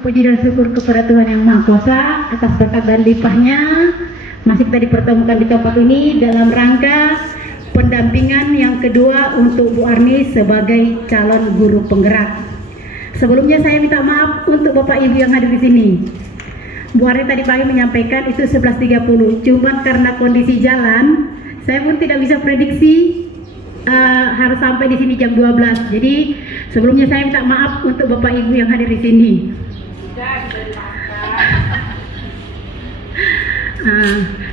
puji dan syukur kepada Tuhan Yang Maha Kuasa atas berkat dan limpahnya masih kita dipertemukan di tempat ini dalam rangka pendampingan yang kedua untuk Bu Arni sebagai calon guru penggerak. Sebelumnya saya minta maaf untuk Bapak Ibu yang hadir di sini. Bu Arni tadi pagi menyampaikan itu 11.30, cuman karena kondisi jalan saya pun tidak bisa prediksi harus sampai di sini jam 12. Jadi sebelumnya saya minta maaf untuk Bapak Ibu yang hadir di sini.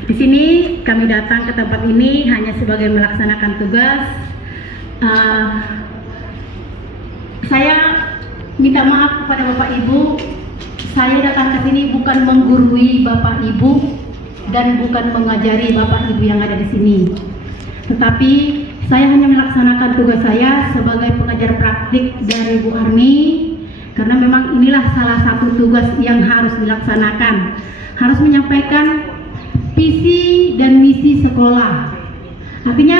Di sini kami datang ke tempat ini hanya sebagai melaksanakan tugas. Saya minta maaf kepada Bapak Ibu. Saya datang ke sini bukan menggurui Bapak Ibu dan bukan mengajari Bapak Ibu yang ada di sini. Tetapi saya hanya melaksanakan tugas saya sebagai pengajar praktik dari Bu Arni, karena memang inilah salah satu tugas yang harus dilaksanakan, harus menyampaikan visi dan misi sekolah. Artinya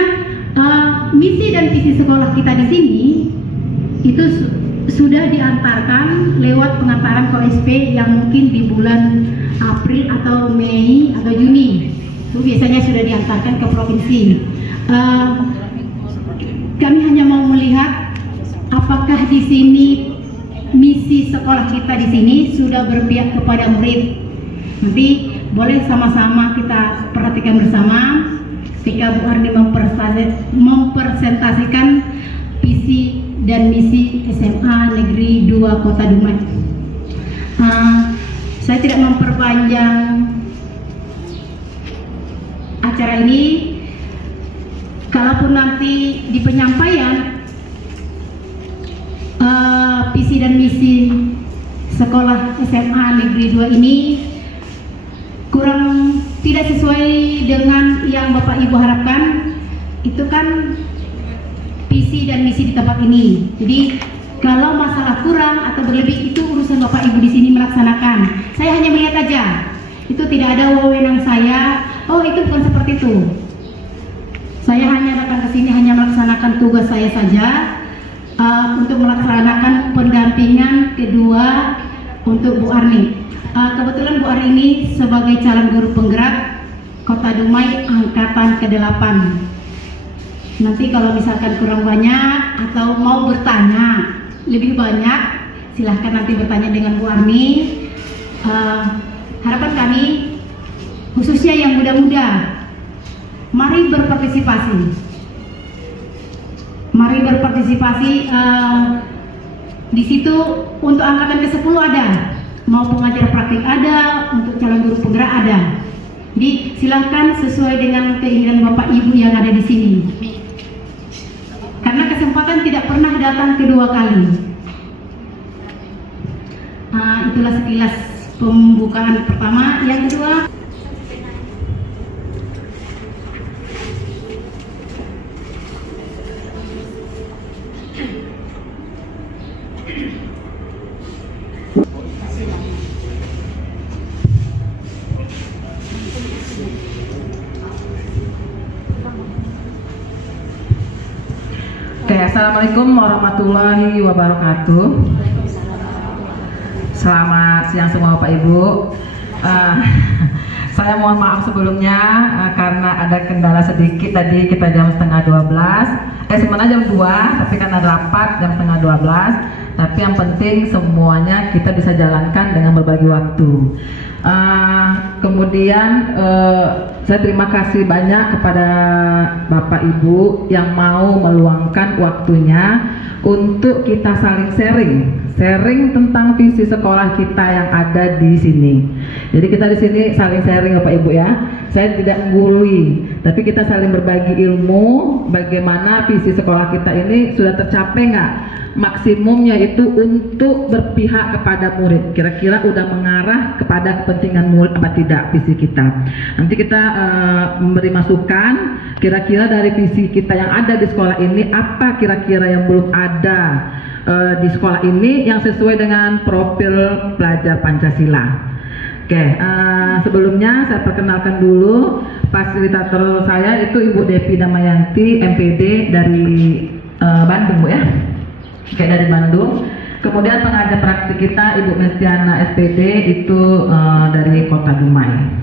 misi dan visi sekolah kita di sini itu sudah diantarkan lewat pengantaran ke OSP yang mungkin di bulan April atau Mei atau Juni. Itu biasanya sudah diantarkan ke provinsi. Kami hanya mau melihat apakah di sini misi sekolah kita di sini sudah berpihak kepada murid. Nanti boleh sama-sama kita perhatikan bersama ketika Bu Arni mempresentasikan visi dan misi SMA Negeri 2 Kota Dumai. Saya tidak memperpanjang acara ini. Kalaupun nanti di penyampaian visi dan misi sekolah SMA Negeri 2 ini kurang tidak sesuai dengan yang Bapak Ibu harapkan, itu kan visi dan misi di tempat ini. Jadi kalau masalah kurang atau berlebih itu urusan Bapak Ibu di sini melaksanakan. Saya hanya melihat aja. Itu tidak ada wewenang saya. Oh, itu bukan seperti itu. Saya hanya datang ke sini hanya melaksanakan tugas saya saja untuk melaksanakan pendampingan kedua untuk Bu Arni. Kebetulan Bu Arni ini sebagai calon guru penggerak Kota Dumai angkatan ke-8. Nanti kalau misalkan kurang banyak atau mau bertanya lebih banyak, silahkan nanti bertanya dengan Bu Arni. Harapan kami khususnya yang muda-muda, mari berpartisipasi. Mari berpartisipasi. Di situ untuk angkatan ke-10 ada, mau pengajar praktik ada, untuk calon guru penggerak ada. Jadi silakan sesuai dengan keinginan Bapak Ibu yang ada di sini. Karena kesempatan tidak pernah datang kedua kali. Itulah sekilas pembukaan pertama. Yang kedua, Assalamualaikum warahmatullahi wabarakatuh. Selamat siang semua Bapak Ibu. Saya mohon maaf sebelumnya karena ada kendala sedikit. Tadi kita jam setengah 12, sebenarnya jam 2, tapi karena rapat jam setengah 12. Tapi yang penting semuanya kita bisa jalankan dengan berbagi waktu. Kemudian saya terima kasih banyak kepada Bapak Ibu yang mau meluangkan waktunya untuk kita saling sharing tentang visi sekolah kita yang ada di sini. Jadi kita di sini saling sharing Bapak Ibu ya. Saya tidak menggurui, tapi kita saling berbagi ilmu bagaimana visi sekolah kita ini sudah tercapai nggak. Maksimumnya itu untuk berpihak kepada murid. Kira-kira udah mengarah kepada kepentingan murid apa tidak visi kita. Nanti kita memberi masukan kira-kira dari visi kita yang ada di sekolah ini apa kira-kira yang belum ada di sekolah ini yang sesuai dengan profil pelajar Pancasila. Oke, sebelumnya saya perkenalkan dulu fasilitator saya itu Ibu Devi Damayanti, MPD dari Bandung Bu ya. Oke, dari Bandung. Kemudian pengajar praktik kita Ibu Mestiana SPD itu dari Kota Dumai.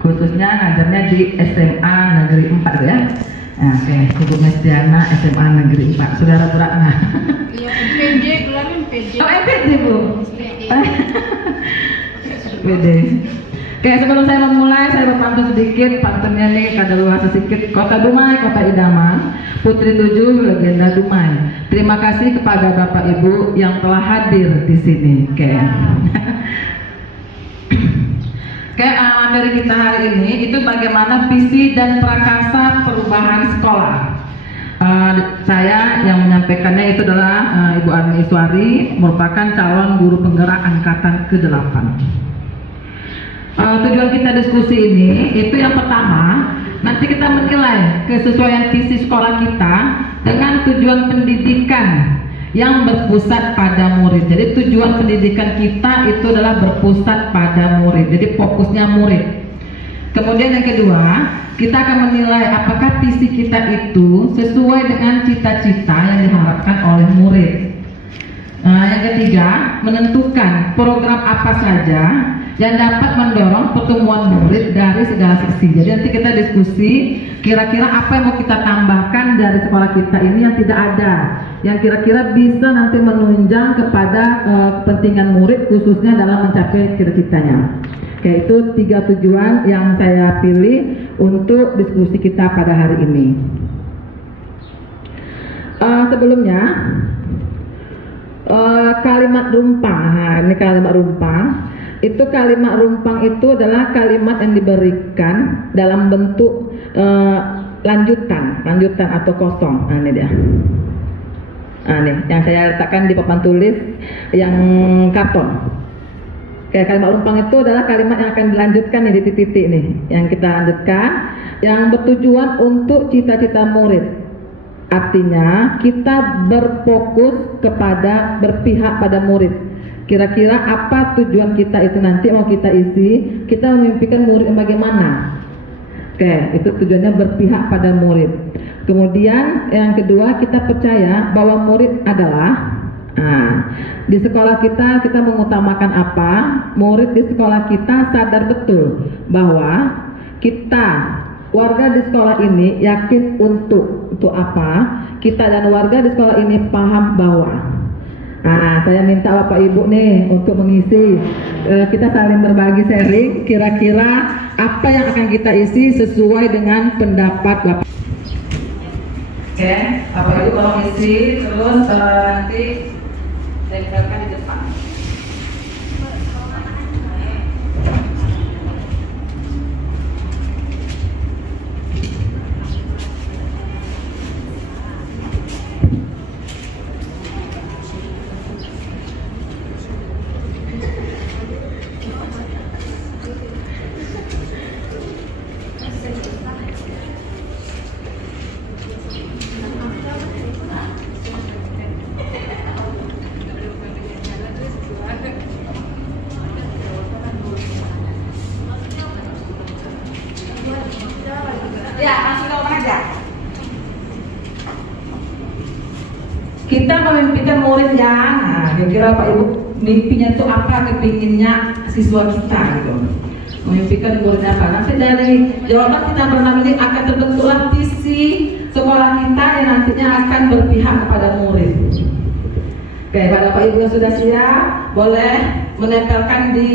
Khususnya ngajarnya di SMA Negeri 4 ya. Nah, oke, Ibu Mestiana SMA Negeri 4. Saudara Bu Ratna. Iya, MPJ, gelarnya MPJ. Oh, MPJ Bu. SPD. Oke, sebelum saya memulai, saya berpantun sedikit. Pantunnya nih kadaluarsa sedikit. Kota Dumai, Kota Idaman, Putri 7, legenda Dumai. Terima kasih kepada Bapak Ibu yang telah hadir di sini. Oke. Oke, materi kita hari ini itu bagaimana visi dan prakasa perubahan sekolah. Saya yang menyampaikannya itu adalah Ibu Arni Iswari, merupakan calon guru penggerak angkatan ke-8. Tujuan kita diskusi ini itu yang pertama, nanti kita menilai kesesuaian visi sekolah kita dengan tujuan pendidikan yang berpusat pada murid. Jadi tujuan pendidikan kita itu adalah berpusat pada murid. Jadi fokusnya murid. Kemudian yang kedua, kita akan menilai apakah visi kita itu sesuai dengan cita-cita yang diharapkan oleh murid. Yang ketiga, menentukan program apa saja yang dapat mendorong pertumbuhan murid dari segala sisi. Jadi nanti kita diskusi kira-kira apa yang mau kita tambahkan dari sekolah kita ini yang tidak ada, yang kira-kira bisa nanti menunjang kepada kepentingan murid khususnya dalam mencapai cita-citanya. Oke, itu 3 tujuan yang saya pilih untuk diskusi kita pada hari ini. Sebelumnya kalimat rumpang. Nah, ini kalimat rumpang. Itu kalimat rumpang itu adalah kalimat yang diberikan dalam bentuk lanjutan atau kosong. Nah, ini dia. Nah, ini yang saya letakkan di papan tulis yang karton. Kayak kalimat rumpang itu adalah kalimat yang akan dilanjutkan nih di titik-titik nih, yang kita lanjutkan, yang bertujuan untuk cita-cita murid. Artinya kita berfokus kepada berpihak pada murid. Kira-kira apa tujuan kita itu nanti mau kita isi, kita memimpikan murid yang bagaimana. Oke, itu tujuannya berpihak pada murid. Kemudian yang kedua, kita percaya bahwa murid adalah di sekolah kita mengutamakan apa? Murid di sekolah kita sadar betul bahwa kita warga di sekolah ini yakin untuk apa? Kita dan warga di sekolah ini paham bahwa saya minta Bapak Ibu nih untuk mengisi, kita saling berbagi sharing kira-kira apa yang akan kita isi sesuai dengan pendapat Bapak. Oke, Bapak Ibu tolong isi terus nanti tempelkan di depan. Kita memimpikan murid yang, kira-kira Pak Ibu mimpinya itu apa, kepinginnya siswa kita gitu. Memimpikan muridnya apa? Nanti dari jawaban kita bernama ini akan terbentuklah visi sekolah kita yang nantinya akan berpihak kepada murid. Oke, pada Pak Ibu yang sudah siap, boleh menempelkan di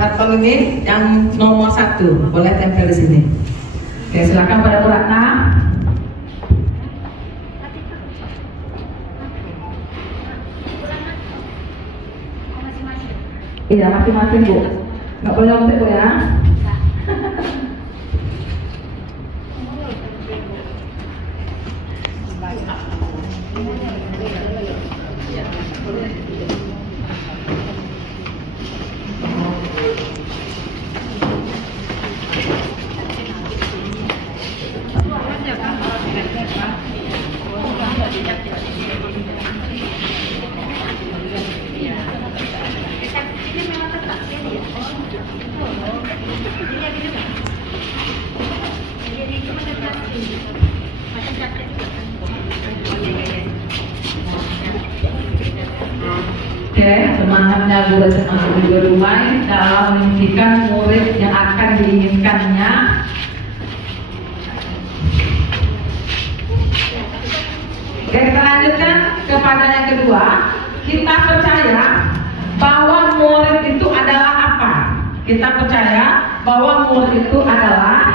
karton ini yang nomor 1, boleh tempel di sini. Oke, silakan pada Bu Ratna. Iya, masing-masing Bu. Nggak boleh nyontek Bu ya. semangatnya guru SMA Negeri Dumai dalam mendidikan murid yang akan diinginkannya. Oke, kita lanjutkan kepada yang kedua. Kita percaya bahwa murid itu adalah apa? Kita percaya bahwa murid itu adalah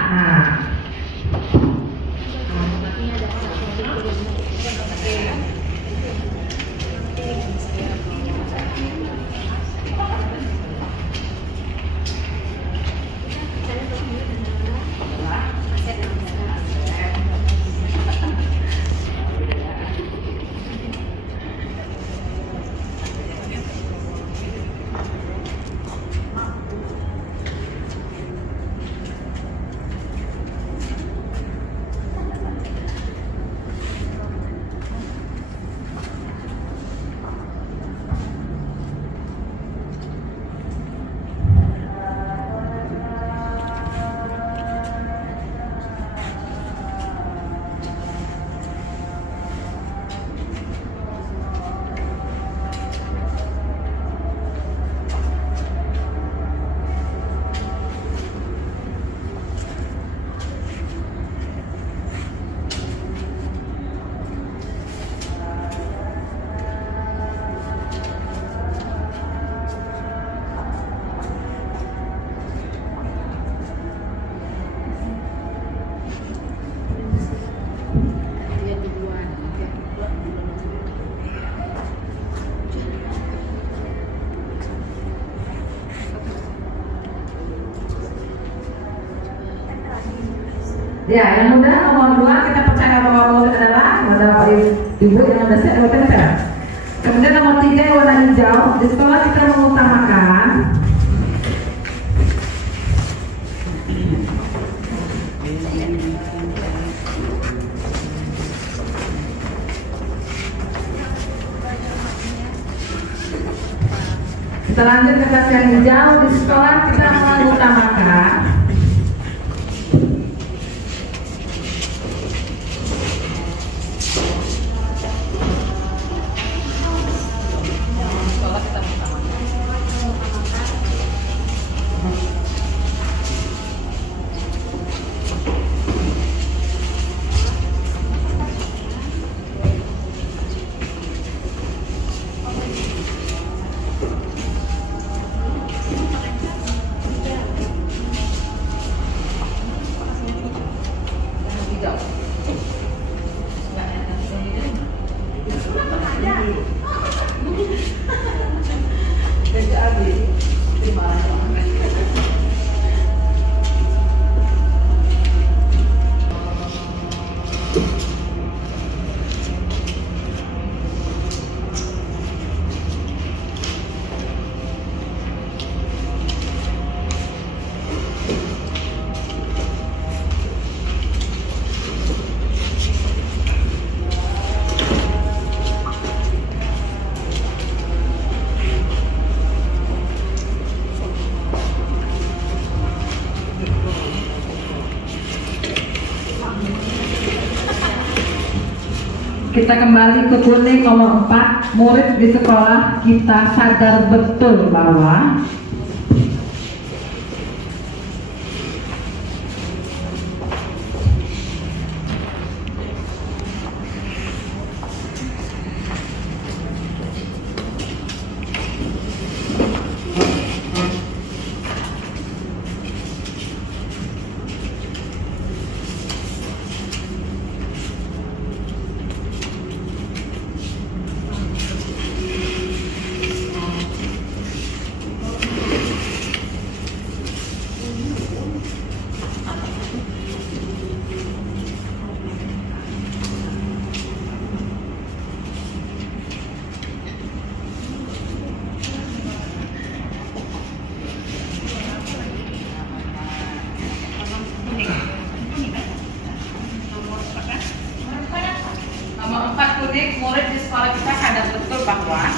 ya, yang muda nomor 2 kita percaya bahwa murid adalah Bapak Ibu yang sudah siap. Kemudian nomor 3 yang warna hijau, di sekolah kita mengutamakan kita lanjut ke tes yang hijau, di sekolah kita mengutamakan kita kembali ke kuning nomor 4. Murid di sekolah kita sadar betul bahwa nomor 4 kuning, murid di sekolah kita sadar betul bahwa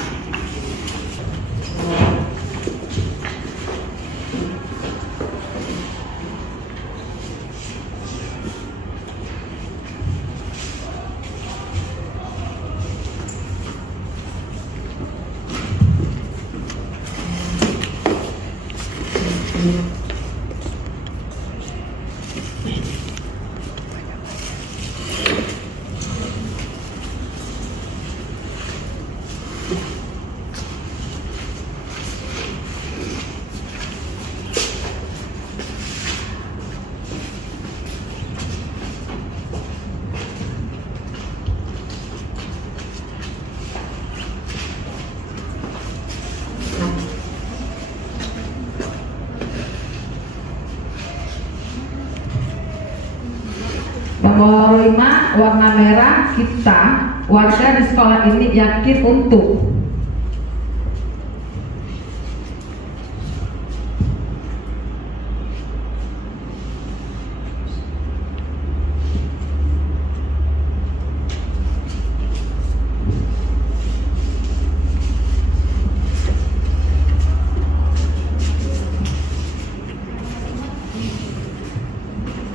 Nomor 5 warna merah, kita warga di sekolah ini yakin untuk.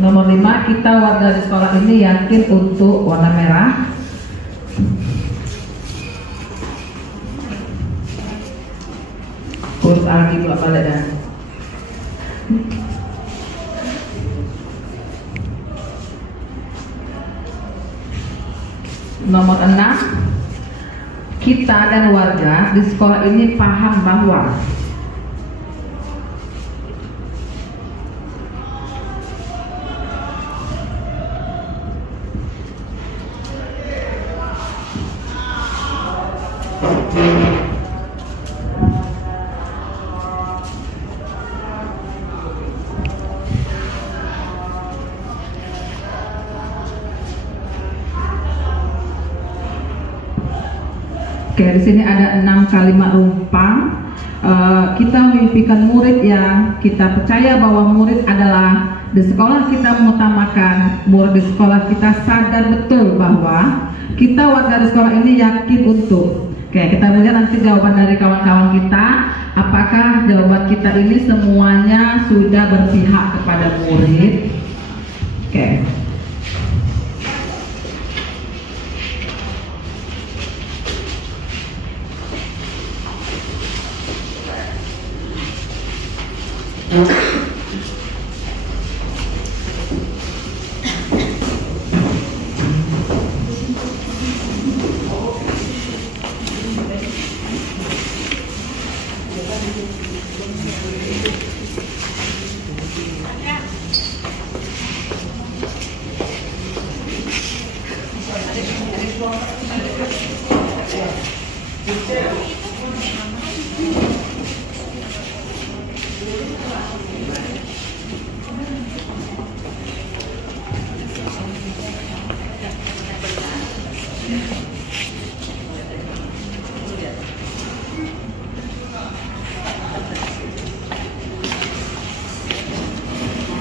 Nomor 5, kita warga di sekolah ini yakin untuk warna merah. Urus lagi bolak balik dah. Nomor 6, kita dan warga di sekolah ini paham bahwa. Oke, di sini ada 6 kalimat rumpang. Kita memimpikan murid yang kita percaya bahwa murid adalah di sekolah kita mengutamakan, murid di sekolah kita sadar betul bahwa kita warga di sekolah ini yakin untuk. Oke, kita lihat nanti jawaban dari kawan-kawan kita. Apakah jawaban kita ini semuanya sudah berpihak kepada murid? Oke.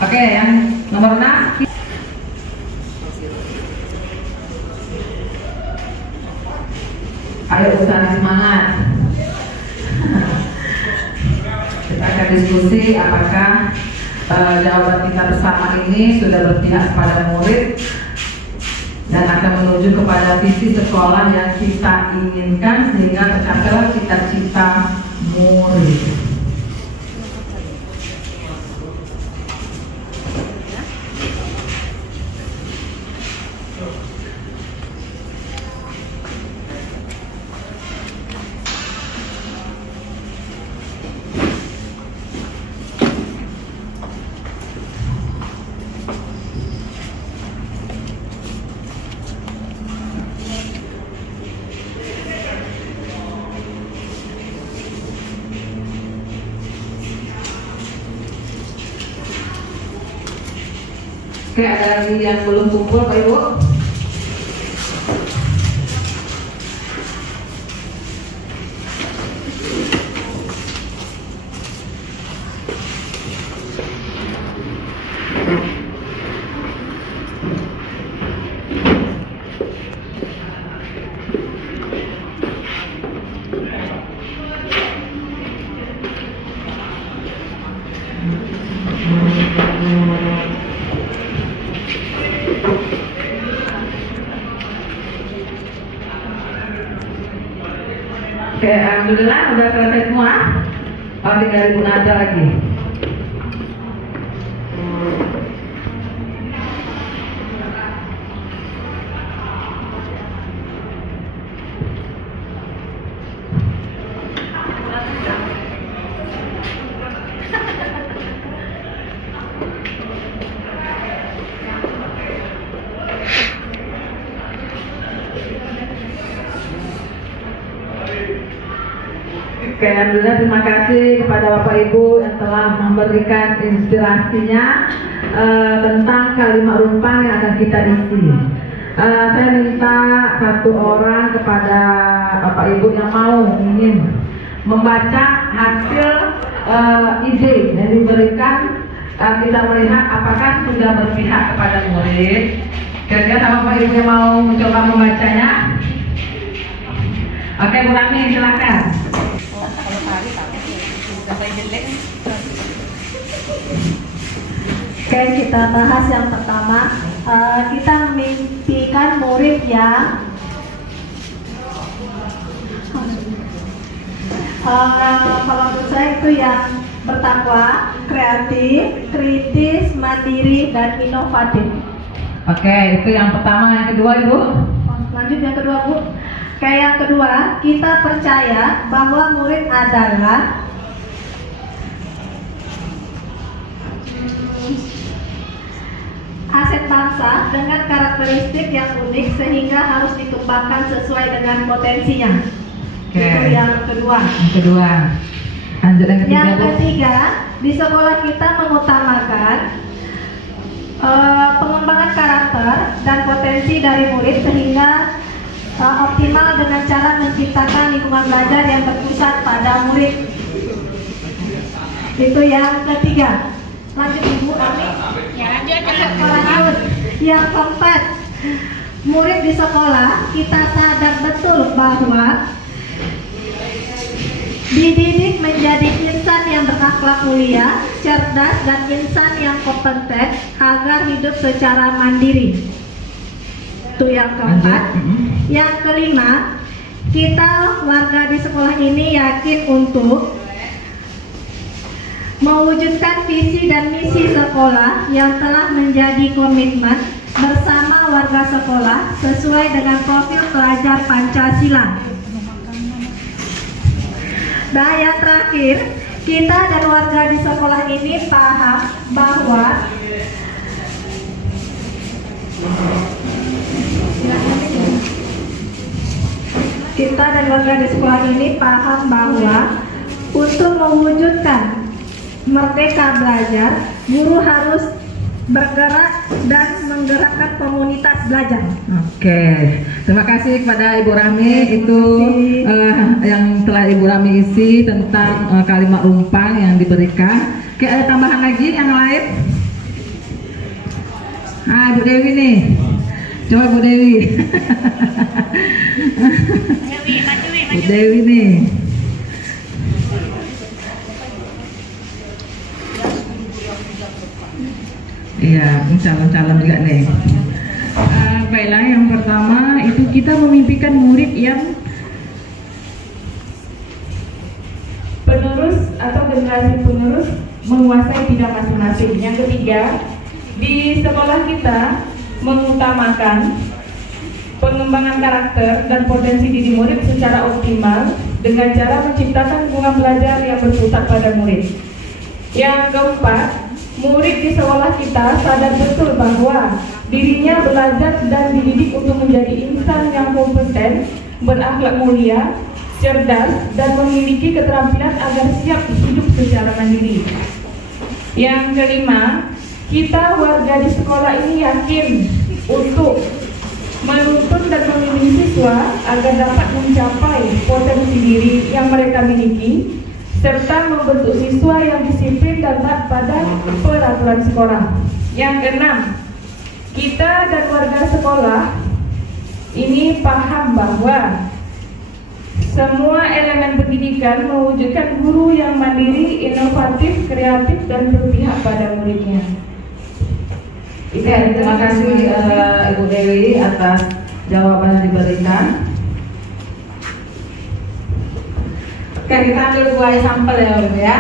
Oke, yang nomor 6. Ayo usaha semangat. Kita akan diskusi apakah jawaban kita bersama ini sudah berpihak kepada murid dan akan menuju kepada visi sekolah yang kita inginkan sehingga tercapailah cita-cita murid. Oke, ada lagi yang belum kumpul Pak Ibu? Oke, alhamdulillah udah selesai semua. Oh, tinggal Ibu Nada lagi. Oke, alhamdulillah terima kasih kepada Bapak Ibu yang telah memberikan inspirasinya tentang kalimat rumpang yang akan kita isi. Saya minta satu orang kepada Bapak Ibu yang mau ingin membaca hasil ide yang diberikan. Kita melihat apakah sudah berpihak kepada murid. Kira-kira Bapak Ibu yang mau mencoba membacanya? Oke, Bu Rami, silakan. Oke, kita bahas yang pertama. Kita memimpikan murid yang kalau menurut saya itu yang bertakwa, kreatif, kritis, mandiri, dan inovatif. Oke, itu yang pertama. Yang kedua, Ibu? Lanjut yang kedua, Bu. Kayak yang kedua, kita percaya bahwa murid adalah aset bangsa dengan karakteristik yang unik sehingga harus dikembangkan sesuai dengan potensinya. Oke. Itu yang kedua. Yang kedua. Lanjut yang ketiga, Yang Bu. ketiga, di sekolah kita mengutamakan pengembangan karakter dan potensi dari murid sehingga optimal dengan cara menciptakan lingkungan belajar yang berpusat pada murid. Itu yang ketiga. Lanjut Ibu Ami. Lanjut. Yang keempat, murid di sekolah kita sadar betul bahwa dididik menjadi insan yang berakhlak mulia, cerdas, dan insan yang kompeten agar hidup secara mandiri. Itu yang keempat. Yang kelima, kita warga di sekolah ini yakin untuk mewujudkan visi dan misi sekolah yang telah menjadi komitmen bersama warga sekolah sesuai dengan profil pelajar Pancasila. Nah, yang terakhir, kita dan warga di sekolah ini paham bahwa untuk mewujudkan merdeka belajar, guru harus bergerak dan menggerakkan komunitas belajar. Oke, terima kasih kepada Ibu Rami. Itu yang telah Ibu Rami isi tentang kalimat rumpang yang diberikan. Oke, ada tambahan lagi yang lain? Ibu Dewi nih. Coba Bu Dewi. Bu Dewi nih. Iya, calon-calon juga nih. Baiklah, yang pertama itu kita memimpikan murid yang penerus atau generasi penerus menguasai bidang masing-masing. Yang ketiga, di sekolah kita mengutamakan pengembangan karakter dan potensi diri murid secara optimal dengan cara menciptakan lingkungan belajar yang berpusat pada murid. Yang keempat, murid di sekolah kita sadar betul bahwa dirinya belajar dan dididik untuk menjadi insan yang kompeten, berakhlak mulia, cerdas, dan memiliki keterampilan agar siap hidup secara mandiri. Yang kelima, kita warga di sekolah ini yakin untuk menuntun dan membimbing siswa agar dapat mencapai potensi diri yang mereka miliki, serta membentuk siswa yang disiplin dan taat pada peraturan sekolah. Yang keenam, kita dan warga sekolah ini paham bahwa semua elemen pendidikan mewujudkan guru yang mandiri, inovatif, kreatif, dan berpihak pada muridnya. Oke, terima kasih Ibu Dewi atas jawaban yang diberikan. Oke, kita ambil dua sampel ya, Ibu ya.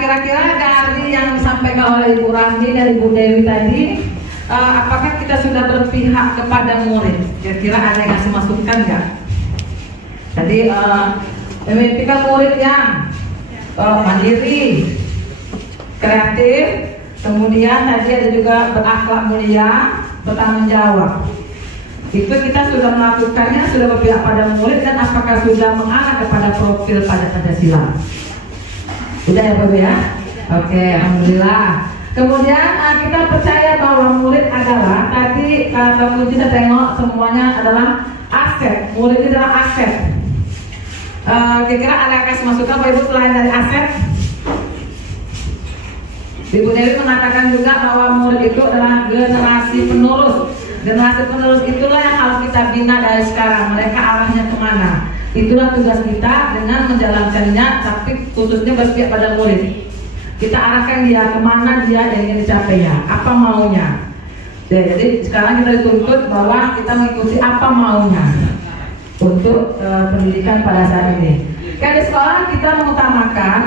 Kira-kira dari yang disampaikan oleh Ibu Rami dan Ibu Dewi tadi, apakah kita sudah berpihak kepada murid? Kira-kira ada yang ngasih masukan nggak? Jadi memimpikan murid yang mandiri, kreatif, kemudian tadi ada juga berakhlak mulia, bertanggung jawab. Itu kita sudah melakukannya, sudah berpihak pada murid, dan apakah sudah mengarah kepada profil pada Pancasila? Udah ya Bapak ya? Oke, alhamdulillah. Kemudian kita percaya bahwa murid adalah, tadi kata kunci saya tengok semuanya adalah aset. Murid itu adalah aset. Kira-kira ada kasih masukan Pak Ibu selain dari aset? Ibu Dewi mengatakan juga bahwa murid itu adalah generasi penerus. Generasi penerus itulah yang harus kita bina dari sekarang. Mereka arahnya kemana? Itulah tugas kita dengan menjalankannya, tapi khususnya berpihak pada murid. Kita arahkan dia kemana dia ingin dicapai ya, apa maunya. Jadi sekarang kita dituntut bahwa kita mengikuti apa maunya untuk pendidikan pada saat ini. Di sekolah kita mengutamakan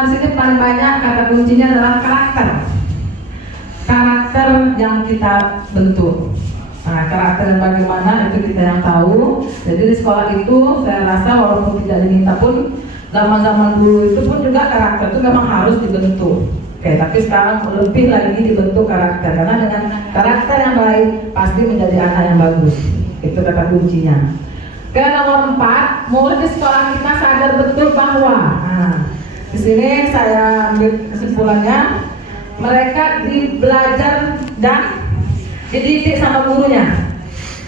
di sini paling banyak kata kuncinya adalah karakter. Karakter yang kita bentuk. Nah, karakter bagaimana itu kita yang tahu. Jadi di sekolah itu saya rasa walaupun tidak diminta pun zaman-zaman dulu itu pun juga karakter itu memang harus dibentuk. Tapi sekarang lebih lagi dibentuk karakter, karena dengan karakter yang baik pasti menjadi anak yang bagus. Itu kata kuncinya. Nomor 4, murid di sekolah kita sadar betul bahwa di sini saya ambil kesimpulannya, mereka belajar dan dididik sama gurunya.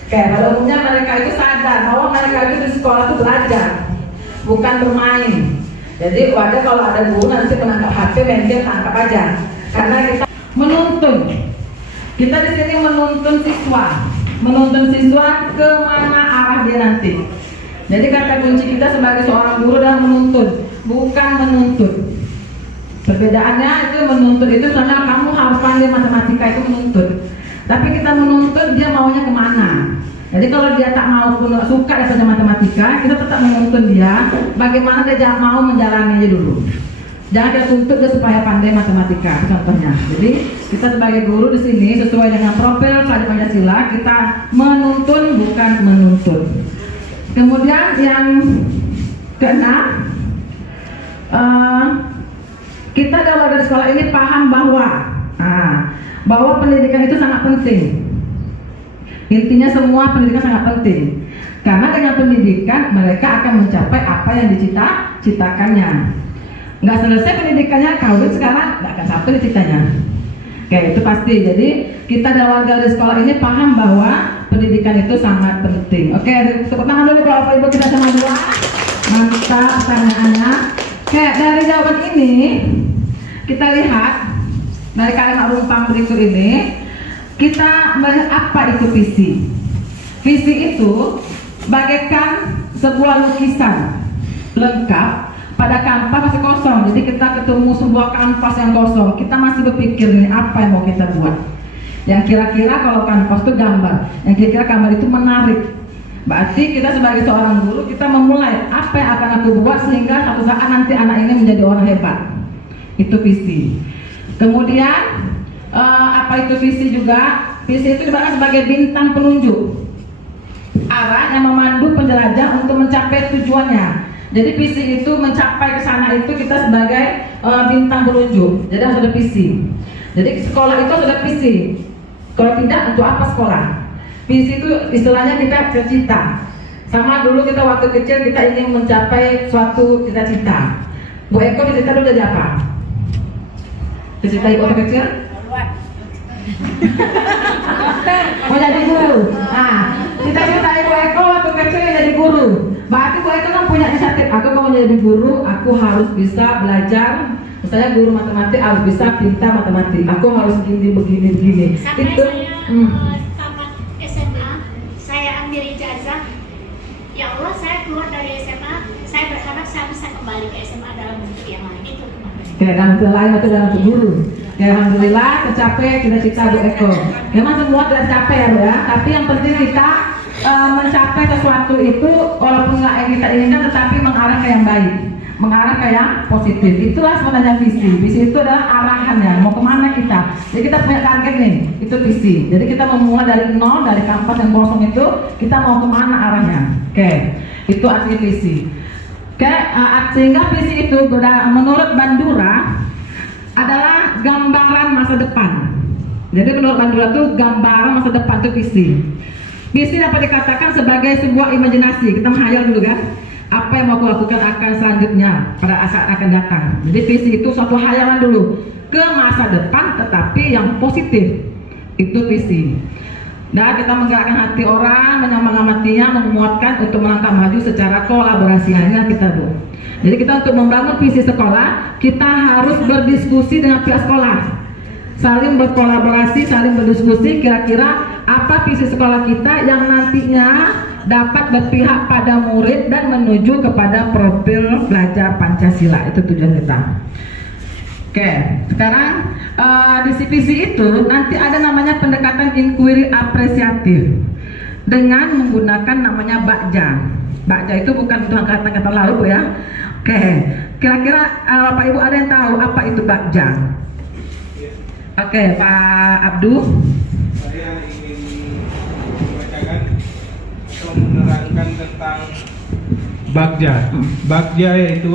Pada umumnya mereka itu sadar bahwa mereka itu di sekolah itu belajar, bukan bermain. Jadi wajar kalau ada guru nanti menangkap HP, main game, tangkap aja. Karena kita menuntun. Kita di sini menuntun siswa kemana arah dia nanti. Jadi kata kunci kita sebagai seorang guru adalah menuntun, bukan menuntut. Perbedaannya itu menuntut itu misalnya kamu harus pandai matematika, itu menuntut. Tapi kita menuntut dia maunya kemana. Jadi kalau dia tak mau suka dengan matematika, kita tetap menuntun dia bagaimana dia mau menjalani aja dulu. Jangan kita tuntut dia supaya pandai matematika, contohnya. Jadi kita sebagai guru di sini sesuai dengan profil pelajar Pancasila, kita menuntun bukan menuntut. Kemudian yang keenam, kita dari sekolah ini paham bahwa pendidikan itu sangat penting. Intinya semua pendidikan sangat penting, karena dengan pendidikan mereka akan mencapai apa yang dicita-citakannya. Nggak selesai pendidikannya, kawin sekarang nggak akan satu cita-citanya. Itu pasti. Jadi kita dari warga di sekolah ini paham bahwa pendidikan itu sangat penting. Tepuk tangan dulu Bapak Ibu kita sama dua. Mantap pertanyaannya. Dari jawaban ini kita lihat dari kalimat rumpang berikut ini, kita melihat apa itu visi. Visi itu bagaikan sebuah lukisan lengkap pada kanvas masih kosong. Jadi kita ketemu sebuah kanvas yang kosong, kita masih berpikir nih apa yang mau kita buat. Yang kira-kira kalau kanvas itu gambar, yang kira-kira gambar itu menarik. Berarti kita sebagai seorang guru kita memulai apa yang akan aku buat sehingga satu saat nanti anak ini menjadi orang hebat. Itu visi. Kemudian apa itu visi juga? Visi itu dibahas sebagai bintang penunjuk arah yang memandu penjelajah untuk mencapai tujuannya. Jadi visi itu mencapai ke sana itu kita sebagai bintang penunjuk. Jadi harus ada visi. Jadi sekolah itu harus ada visi. Kalau tidak, untuk apa sekolah? Visi itu istilahnya kita cita-cita. Sama dulu kita waktu kecil kita ingin mencapai suatu cita-cita. Bu Eko cita-cita dulu jadi apa? Cita-cita ibu waktu kecil? Mau jadi guru. Cita-cita ibu Eko waktu kecil jadi guru. Berarti Bu Eko kan punya inisiatif. Aku kalau jadi guru, aku harus bisa belajar. Misalnya guru matematik harus bisa pintar matematik. Aku harus begini. Sampai itu. Saya tamat SMA, saya ambil ijazah. Ya Allah, saya keluar dari SMA. Saya berharap saya bisa kembali ke SMA dalam bentuk yang lain. Itu alhamdulillah itu dalam guru. Alhamdulillah tercapai cita-cita Bu Eko. Memang semua tidak tercapai ya, tapi yang penting kita mencapai sesuatu itu walaupun nggak yang kita inginkan, tetapi mengarah ke yang baik, mengarah ke yang positif. Itulah sebenarnya visi. Visi itu adalah arahannya, mau kemana kita. Jadi kita punya target nih, itu visi. Jadi kita memulai dari nol, dari kanvas yang kosong itu, kita mau kemana arahnya. Itu arti visi. Sehingga visi itu menurut Bandura adalah gambaran masa depan. Jadi menurut Bandura itu gambaran masa depan itu visi. Visi dapat dikatakan sebagai sebuah imajinasi. Kita menghayal dulu kan. apa yang mau aku lakukan akan selanjutnya pada saat akan datang. Jadi visi itu suatu hayalan dulu ke masa depan, tetapi yang positif. Itu visi. Dan kita menggerakkan hati orang, menyemangatinya, menguatkan untuk melangkah maju secara kolaborasi. Hanya kita Bu. Jadi kita untuk membangun visi sekolah, kita harus berdiskusi dengan pihak sekolah, saling berkolaborasi, saling berdiskusi kira-kira apa visi sekolah kita yang nantinya dapat berpihak pada murid dan menuju kepada profil belajar Pancasila. Itu tujuan kita. Oke, sekarang di visi itu nanti ada namanya pendekatan inquiry apresiatif dengan menggunakan namanya BAKJA. BAKJA itu bukan untuk angkatan lalu ya. Oke, kira-kira Bapak Ibu ada yang tahu apa itu BAKJA? Oke, Pak Abdul. Saya ingin membacakan atau menerangkan tentang BAKJA. BAKJA yaitu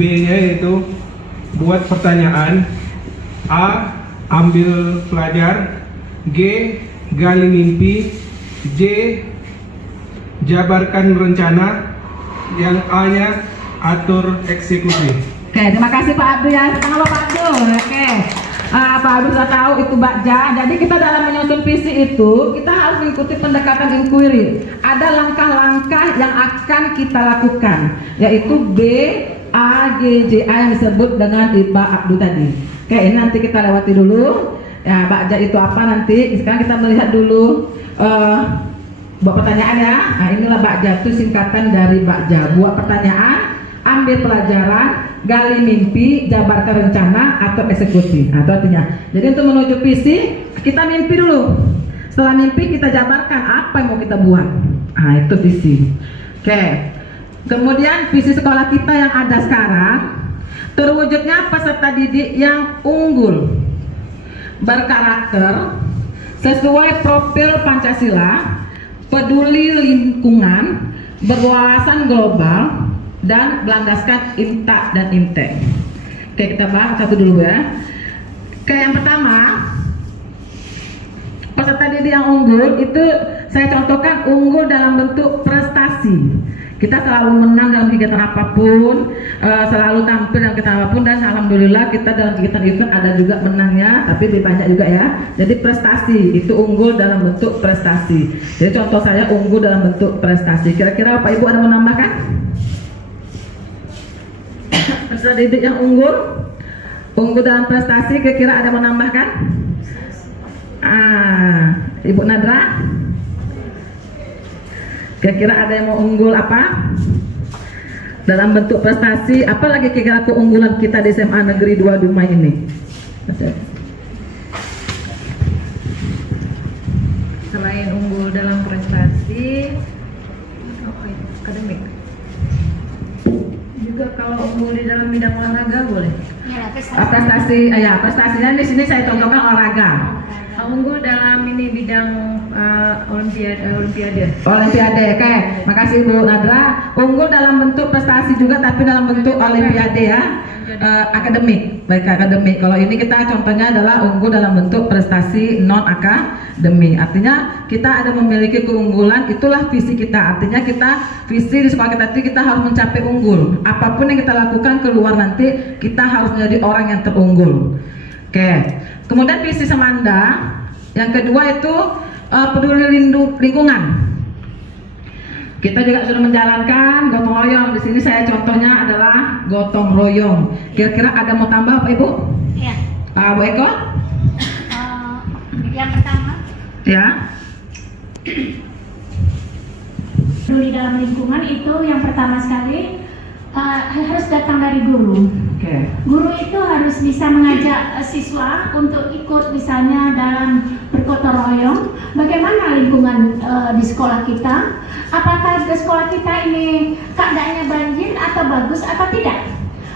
B-nya yaitu buat pertanyaan, A. Ambil pelajar, G. Gali mimpi, J. Jabarkan rencana, yang A-nya atur eksekusi. Oke, terima kasih Pak Abdul ya. Tangan Pak Abdul. Oke. Pak Abdul sudah tahu itu BAKJA. Jadi kita dalam menyusun visi itu kita harus mengikuti pendekatan inquiry. Ada langkah-langkah yang akan kita lakukan, yaitu B, A, G, J, A yang disebut dengan Pak Abdul tadi. Oke, ini nanti kita lewati dulu. Ya, BAKJA itu apa nanti? Sekarang kita melihat dulu. Buat pertanyaan ya. Nah, inilah BAKJA, itu singkatan dari BAKJA. Buat pertanyaan, ambil pelajaran, gali mimpi, jabarkan rencana, atau eksekusi. Nah, itu artinya. Jadi untuk menuju visi, kita mimpi dulu. Setelah mimpi kita jabarkan apa yang mau kita buat. Nah, itu visi. Oke. Kemudian visi sekolah kita yang ada sekarang, terwujudnya peserta didik yang unggul, berkarakter, sesuai profil Pancasila, peduli lingkungan, berwawasan global, dan berlandaskan IMTA dan IMTE. Oke, kita bahas satu dulu ya. Oke, yang pertama, peserta didik yang unggul itu saya contohkan unggul dalam bentuk prestasi. Kita selalu menang dalam kegiatan apapun, selalu tampil dalam kegiatan apapun, dan alhamdulillah kita dalam kegiatan event ada juga menangnya, tapi lebih banyak juga ya. Jadi prestasi itu unggul dalam bentuk prestasi. Jadi contoh saya unggul dalam bentuk prestasi. Kira-kira Bapak Ibu ada mau menambahkan? Peserta didik yang unggul dalam prestasi, kira-kira ada mau menambahkan? Ibu Nadra? Kira-kira ada yang mau unggul apa? Dalam bentuk prestasi, apalagi kira-kira keunggulan kita di SMA Negeri 2 Dumai ini? Selain unggul dalam prestasi, akademik. Juga kalau unggul di dalam bidang olahraga boleh. Ya, Prestasinya di sini saya contohkan olahraga. Unggul dalam ini bidang olimpiade. Olimpiade, oke. Makasih Bu Nadra. Unggul dalam bentuk prestasi juga, tapi dalam bentuk olimpiade ya. Akademik, baik akademik. Kalau ini kita contohnya adalah unggul dalam bentuk prestasi non akademik. Artinya kita ada memiliki keunggulan, itulah visi kita. Artinya kita visi di sekolah kita itu kita harus mencapai unggul. Apapun yang kita lakukan keluar nanti kita harus menjadi orang yang terunggul. Oke. Kemudian visi Semanda yang kedua itu peduli lingkungan. Kita juga sudah menjalankan gotong royong. Di sini saya contohnya adalah gotong royong. Kira-kira ada mau tambah Pak Ibu? Ya. Bu Eko? Yang pertama, Ya. peduli dalam lingkungan itu yang pertama sekali harus datang dari guru. Oke. Guru itu harus bisa mengajak siswa untuk ikut misalnya dalam bergotong royong. Bagaimana lingkungan di sekolah kita? Apakah di sekolah kita ini keadaannya banjir atau bagus atau tidak?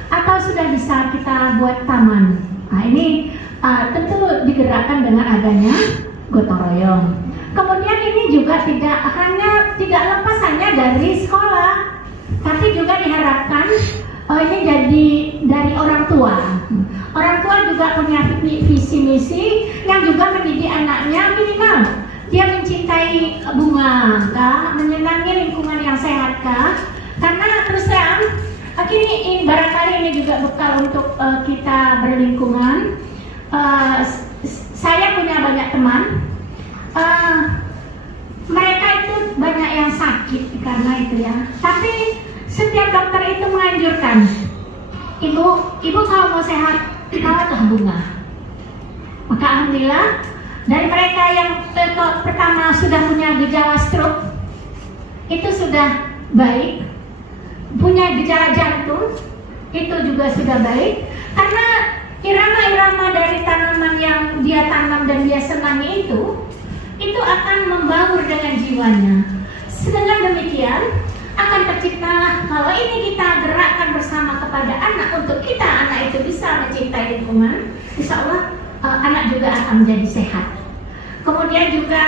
Atau sudah bisa kita buat taman? Nah ini tentu digerakkan dengan adanya gotong royong. Kemudian ini juga tidak lepas hanya dari sekolah, tapi juga diharapkan ini jadi dari orang tua. Orang tua juga punya visi misi yang juga mendidik anaknya minimal dia mencintai bunga, menyenangi lingkungan yang sehat, Karena terus terang, ini barangkali ini juga bekal untuk kita berlingkungan. Saya punya banyak teman, mereka itu banyak yang sakit karena itu ya. Tapi setiap dokter itu menganjurkan, ibu kalau mau sehat, rawatlah bunga. Maka alhamdulillah, dari mereka yang pertama sudah punya gejala stroke, itu sudah baik. Punya gejala jantung, itu juga sudah baik. Karena irama-irama dari tanaman yang dia tanam dan dia senangi itu akan membaur dengan jiwanya. Dengan demikian akan terciptalah, kalau ini kita gerakkan bersama kepada anak untuk anak itu bisa mencintai lingkungan, insya Allah anak juga akan menjadi sehat. Kemudian juga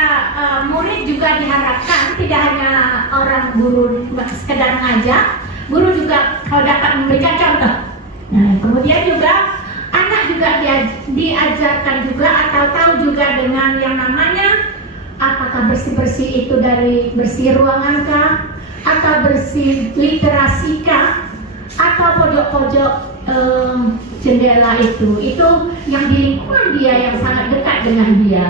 murid juga diharapkan tidak hanya orang guru sekedar mengajak, guru juga kalau dapat memberikan contoh. Nah, kemudian juga anak juga diajarkan juga atau tahu juga dengan yang namanya apakah bersih-bersih itu dari bersih ruangan kah, atau bersih literasi kah, atau pojok-pojok jendela itu yang di lingkungan dia yang sangat dekat dengan dia,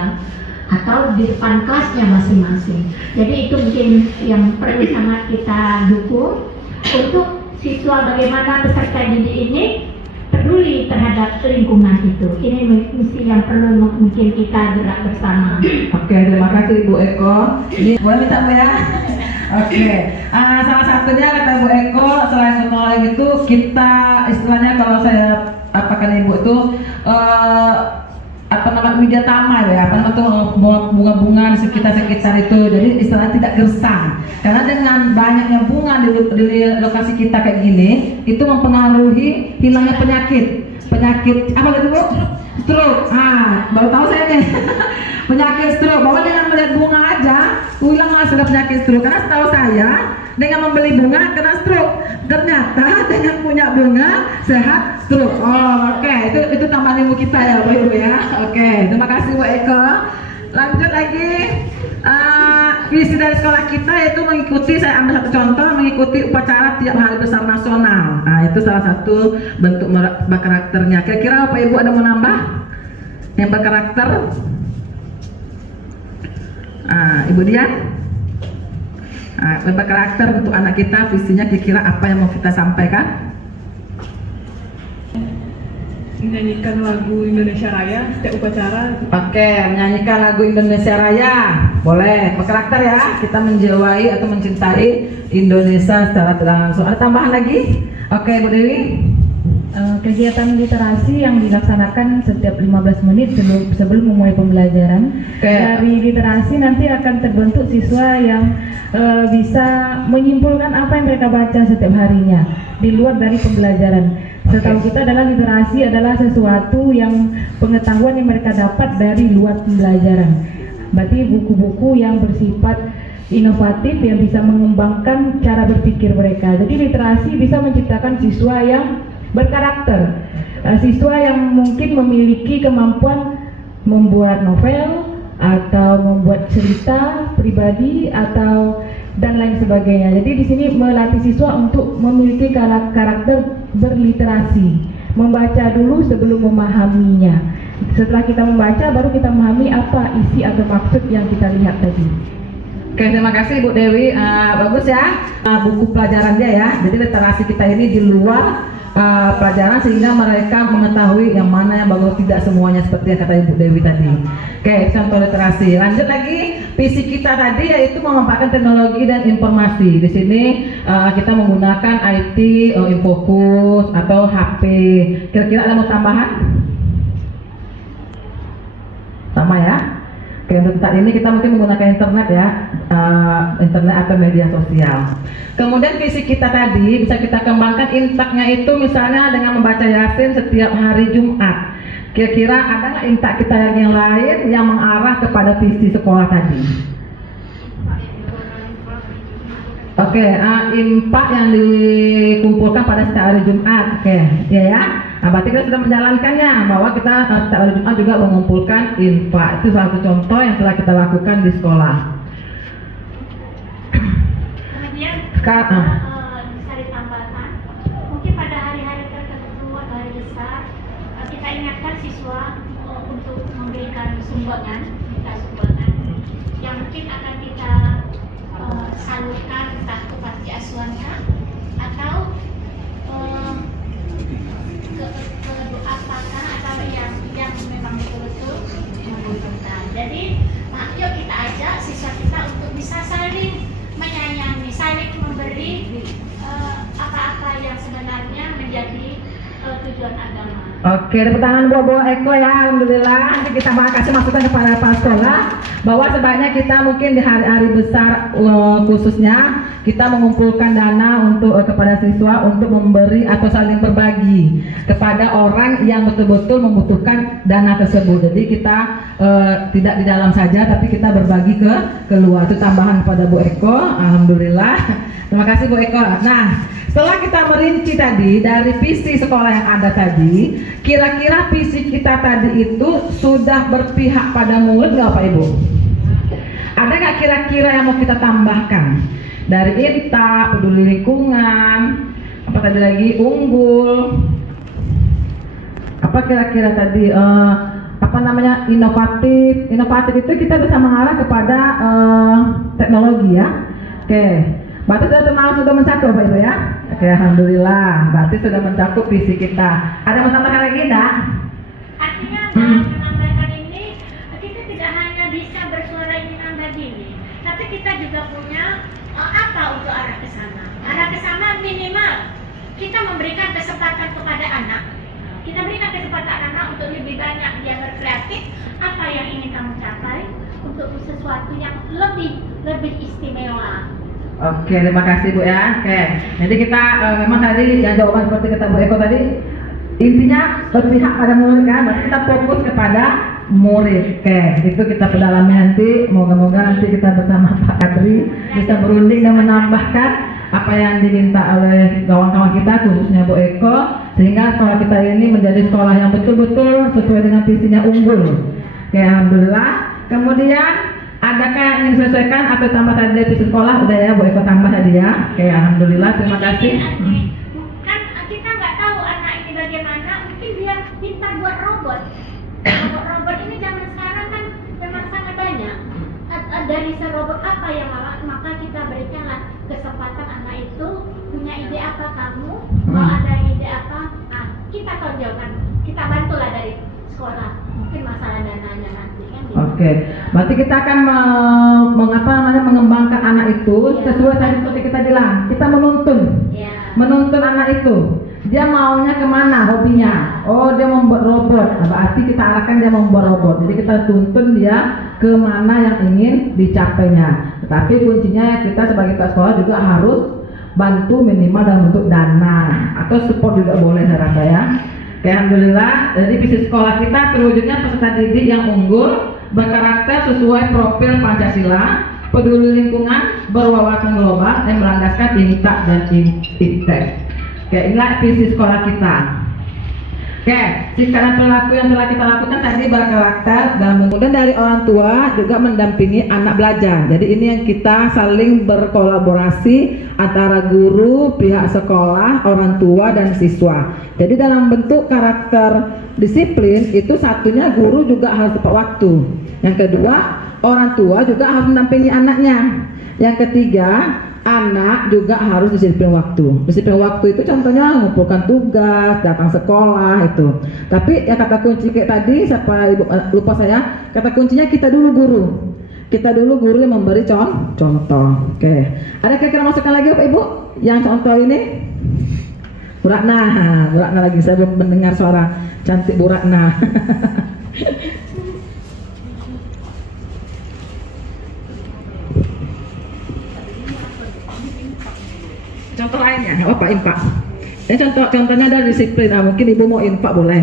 atau di depan kelasnya masing-masing. Jadi itu mungkin yang perlu sangat kita dukung untuk siswa, bagaimana peserta didik ini peduli terhadap lingkungan itu. Ini misi yang perlu mungkin kita gerak bersama. Oke, terima kasih Bu Eko. Ini boleh minta ya? Oke, salah satunya kata Bu Eko, selain menolong itu kita istilahnya kalau saya apakan Ibu itu wijatama ya, bunga-bunga di sekitar itu, jadi istilahnya tidak gersang. Karena dengan banyaknya bunga di lokasi kita kayak gini, itu mempengaruhi hilangnya penyakit apa itu Bu? Stroke. Baru tahu saya nih. Penyakit stroke. Bahwa dengan melihat bunga aja, hilanglah sudah penyakit stroke. Karena setahu saya dengan membeli bunga kena stroke. Ternyata dengan punya bunga sehat stroke. Oke. Itu tambahan ilmu kita ya Bu Ibu ya. Oke, terima kasih Bu Eko. Lanjut lagi. Visi dari sekolah kita yaitu mengikuti, saya ambil satu contoh, mengikuti upacara tiap hari besar nasional. Itu salah satu bentuk berkarakternya. Kira-kira Bapak Ibu ada mau nambah yang berkarakter? Ibu Dian? Berkarakter untuk anak kita, visinya kira-kira apa yang mau kita sampaikan? Menyanyikan lagu Indonesia Raya setiap upacara. Oke, menyanyikan lagu Indonesia Raya. Boleh, berkarakter ya. Kita menjiwai atau mencintai Indonesia secara tidak langsung. Ada tambahan lagi? Oke, Bu Dewi. Kegiatan literasi yang dilaksanakan setiap 15 menit sebelum memulai pembelajaran. Dari literasi nanti akan terbentuk siswa yang bisa menyimpulkan apa yang mereka baca setiap harinya di luar dari pembelajaran. Setahu kita adalah literasi adalah sesuatu yang pengetahuan yang mereka dapat dari luar pembelajaran. Berarti buku-buku yang bersifat inovatif yang bisa mengembangkan cara berpikir mereka. Jadi literasi bisa menciptakan siswa yang berkarakter, siswa yang mungkin memiliki kemampuan membuat novel atau membuat cerita pribadi atau dan lain sebagainya. Jadi di sini melatih siswa untuk memiliki karakter berliterasi, membaca dulu sebelum memahaminya. Setelah kita membaca, baru kita memahami apa isi atau maksud yang kita lihat tadi. Oke, terima kasih Bu Dewi. Bagus ya, buku pelajaran dia ya. Jadi literasi kita ini di luar pelajaran sehingga mereka mengetahui yang mana yang bagus, tidak semuanya seperti yang kata Ibu Dewi tadi. Oke, contoh literasi. Lanjut lagi, visi kita tadi yaitu memanfaatkan teknologi dan informasi. Di sini kita menggunakan IT, Infocus atau HP. Kira-kira ada mau tambahan? Sama ya. Oke, untuk saat ini kita mungkin menggunakan internet ya, internet atau media sosial. Kemudian visi kita tadi bisa kita kembangkan intaknya itu misalnya dengan membaca Yasin setiap hari Jumat. Kira-kira ada nggak intak kita yang lain yang mengarah kepada visi sekolah tadi? Oke, impak yang dikumpulkan pada setiap hari Jumat. Oke, ya. Nah, berarti kita sudah menjalankannya bahwa kita setiap hari Jumat juga mengumpulkan infak. Itu salah satu contoh yang telah kita lakukan di sekolah. Kemudian siswa untuk memberikan sumbangan, yang mungkin akan kita salurkan entah ke panti asuhannya atau ke apakah atau yang memang betul-betul membutuhkan. Jadi yuk kita ajak siswa kita untuk bisa saling menyayangi, saling memberi apa-apa yang sebenarnya menjadi tujuan agama. Oke, tepuk tangan buat Eko ya, alhamdulillah. Nanti kita kasih masukan kepada kepala sekolah bahwa sebaiknya kita mungkin di hari-hari besar khususnya kita mengumpulkan dana untuk kepada siswa untuk memberi atau saling berbagi kepada orang yang betul-betul membutuhkan dana tersebut. Jadi kita tidak di dalam saja, tapi kita berbagi ke luar. Itu tambahan kepada Bu Eko, alhamdulillah. Terima kasih Bu Eko. Nah, setelah kita merinci tadi dari visi sekolah yang ada tadi, kira-kira visi kita tadi itu sudah berpihak pada murid nggak Pak Ibu? Ada nggak kira-kira yang mau kita tambahkan? Dari INTA, peduli lingkungan, apa tadi lagi, unggul, apa kira-kira tadi, apa namanya, inovatif. Inovatif itu kita bisa mengarah kepada teknologi ya. Oke. Berarti sudah mencakup Pak Ibu ya? Oke, alhamdulillah. Berarti sudah mencakup visi kita. Ada mau tambahkan lagi enggak? Artinya dalam menambahkan ini kita tidak hanya bisa bersuara ini nambah gini, tapi kita juga punya apa untuk arah ke sana. Arah ke sana minimal kita memberikan kesempatan kepada anak. Kita berikan kesempatan anak untuk lebih banyak dia berkreatif. Apa yang ingin kamu capai untuk sesuatu yang lebih istimewa. Oke, terima kasih Bu ya. Oke, nanti kita memang tadi yang jawaban seperti kata Bu Eko tadi, intinya berpihak pada murid kan, berarti kita fokus kepada murid. Oke, itu kita pedalami nanti. Moga-moga nanti kita bersama Pak Adri bisa berunding dan menambahkan apa yang diminta oleh kawan-kawan kita, khususnya Bu Eko, sehingga sekolah kita ini menjadi sekolah yang betul-betul sesuai dengan visinya unggul. Oke, alhamdulillah. Kemudian adakah yang ingin disesuaikan atau tambah tadi dari visi sekolah? Udah ya Bu Eko tambah tadi ya. Oke, alhamdulillah, terima kasih. Kan kita nggak tahu anak ini bagaimana, mungkin dia pintar buat robot. Robot ini zaman sekarang kan memang sangat banyak. Dari serobot apa yang maka kita berikanlah kesempatan anak itu punya ide apa kamu, kalau ada ide apa, kita tonjolkan, kita bantulah dari sekolah. Mungkin masalah dananya nanti kan. Oke, berarti kita akan mengembangkan anak itu sesuai tadi seperti kita bilang. Kita menuntun anak itu. Dia maunya kemana hobinya? Oh, dia mau membuat robot. Nah, berarti kita arahkan dia mau membuat robot. Jadi kita tuntun dia kemana yang ingin dicapainya. Tetapi kuncinya kita sebagai kepala sekolah juga harus bantu minimal dalam bentuk dana atau support juga boleh saya rasa ya. Oke, alhamdulillah. Jadi visi sekolah kita terwujudnya peserta didik yang unggul, berkarakter sesuai profil Pancasila, peduli lingkungan, berwawasan global, dan melandaskan INTA dan IPTEK. Oke, inilah visi sekolah kita. Oke, sikap dan perilaku yang telah kita lakukan tadi berkarakter dan kemudian dari orang tua juga mendampingi anak belajar. Jadi ini yang kita saling berkolaborasi antara guru, pihak sekolah, orang tua dan siswa. Jadi dalam bentuk karakter disiplin itu satunya guru juga harus tepat waktu. Yang kedua, orang tua juga harus mendampingi anaknya. Yang ketiga, anak juga harus disiplin waktu. Disiplin waktu itu contohnya mengumpulkan tugas, datang sekolah itu. Tapi ya kata kunci kayak tadi, siapa ibu lupa saya, kata kuncinya kita dulu guru. Kita dulu guru yang memberi contoh. Oke. Ada kira-kira masukan lagi Pak Ibu? Yang contoh ini? Bu Ratna lagi, saya belum mendengar suara cantik Bu Ratna. Contoh lainnya, apa infak? Contohnya ada disiplin. Mungkin ibu mau infak boleh.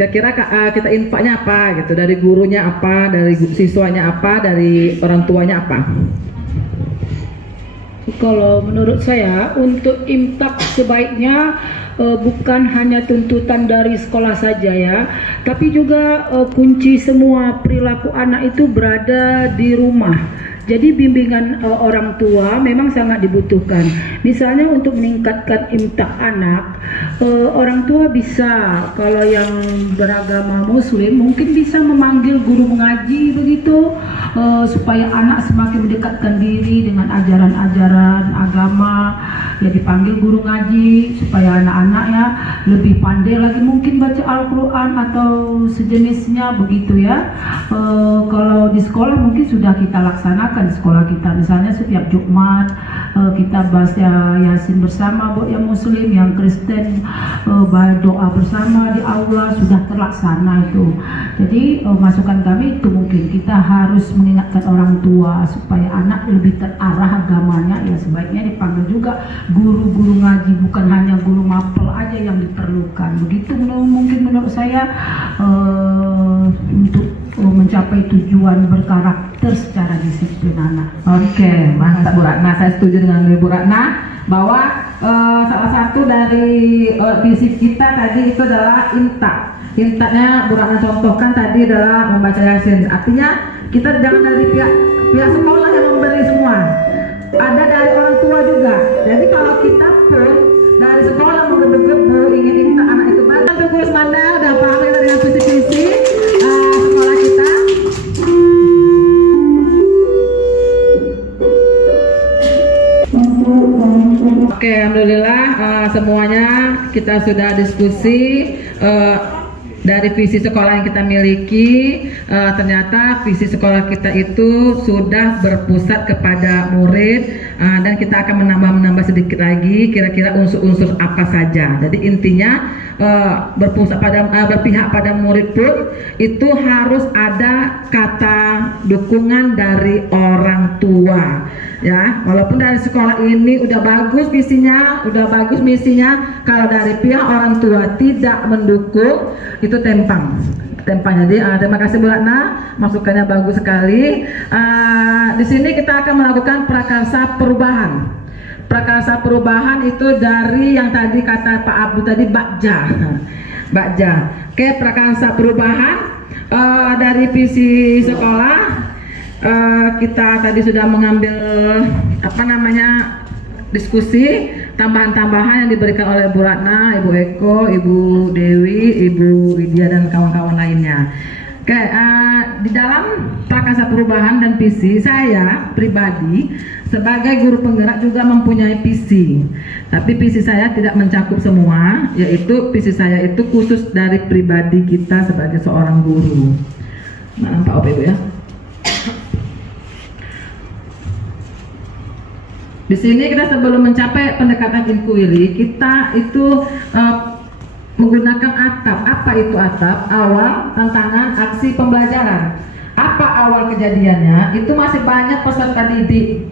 Kira-kira kita infaknya apa gitu? Dari gurunya apa? Dari siswanya apa? Dari orang tuanya apa? Kalau menurut saya untuk infak sebaiknya bukan hanya tuntutan dari sekolah saja ya, tapi juga kunci semua perilaku anak itu berada di rumah. Jadi bimbingan orang tua memang sangat dibutuhkan. Misalnya untuk meningkatkan imtak anak, orang tua bisa, kalau yang beragama Muslim mungkin bisa memanggil guru mengaji begitu, supaya anak semakin mendekatkan diri dengan ajaran-ajaran agama. Ya dipanggil guru ngaji supaya anak-anak ya lebih pandai lagi mungkin baca Al-Quran atau sejenisnya begitu ya. Kalau di sekolah mungkin sudah kita laksanakan di sekolah kita, misalnya setiap Jumat kita baca Yasin bersama buat yang Muslim, yang Kristen doa bersama di aula, sudah terlaksana itu. Jadi masukan kami itu mungkin kita harus mengingatkan orang tua supaya anak lebih terarah agamanya, ya sebaiknya dipanggil juga guru-guru ngaji, bukan hanya guru mapel aja yang diperlukan. Begitu mungkin menurut saya untuk mencapai tujuan berkarakter secara disiplin anak. Oke, mantap Bu Ratna. Saya setuju dengan Bu Ratna bahwa salah satu dari visi kita tadi itu adalah imtak. Imtaknya Bu Ratna contohkan tadi adalah membaca Yasin. Artinya kita jangan dari pihak sekolah yang memberi semua, ada dari orang tua juga. Jadi kalau kita pun dari sekolah menggebu-gebu ingin imtak anak itu bagus. Untuk Gus Manda udah paham ya dengan visi-visi sekolah kita. Oke, alhamdulillah semuanya kita sudah diskusi dari visi sekolah yang kita miliki. Ternyata visi sekolah kita itu sudah berpusat kepada murid, dan kita akan menambah sedikit lagi kira-kira unsur-unsur apa saja. Jadi intinya berpihak pada murid pun itu harus ada kata dukungan dari orang tua. Ya, walaupun dari sekolah ini udah bagus visinya, udah bagus misinya, kalau dari pihak orang tua tidak mendukung, itu tempang. Jadi terima kasih Bu Ratna, masukannya bagus sekali. Di sini kita akan melakukan prakarsa perubahan. Prakarsa perubahan itu dari yang tadi kata Pak Abdu tadi, Bakja. Oke, prakarsa perubahan dari visi sekolah. Kita tadi sudah mengambil diskusi tambahan-tambahan yang diberikan oleh Bu Ratna, Ibu Eko, Ibu Dewi, Ibu Widya dan kawan-kawan lainnya. Oke, di dalam prakarsa perubahan dan visi, saya pribadi sebagai guru penggerak juga mempunyai visi. Tapi visi saya tidak mencakup semua, yaitu visi saya itu khusus dari pribadi kita sebagai seorang guru. Nampak Ibu ya? Di sini kita sebelum mencapai pendekatan inquiry, kita itu menggunakan atap. Apa itu atap? Awal tantangan aksi pembelajaran. Apa awal kejadiannya? Itu masih banyak peserta didik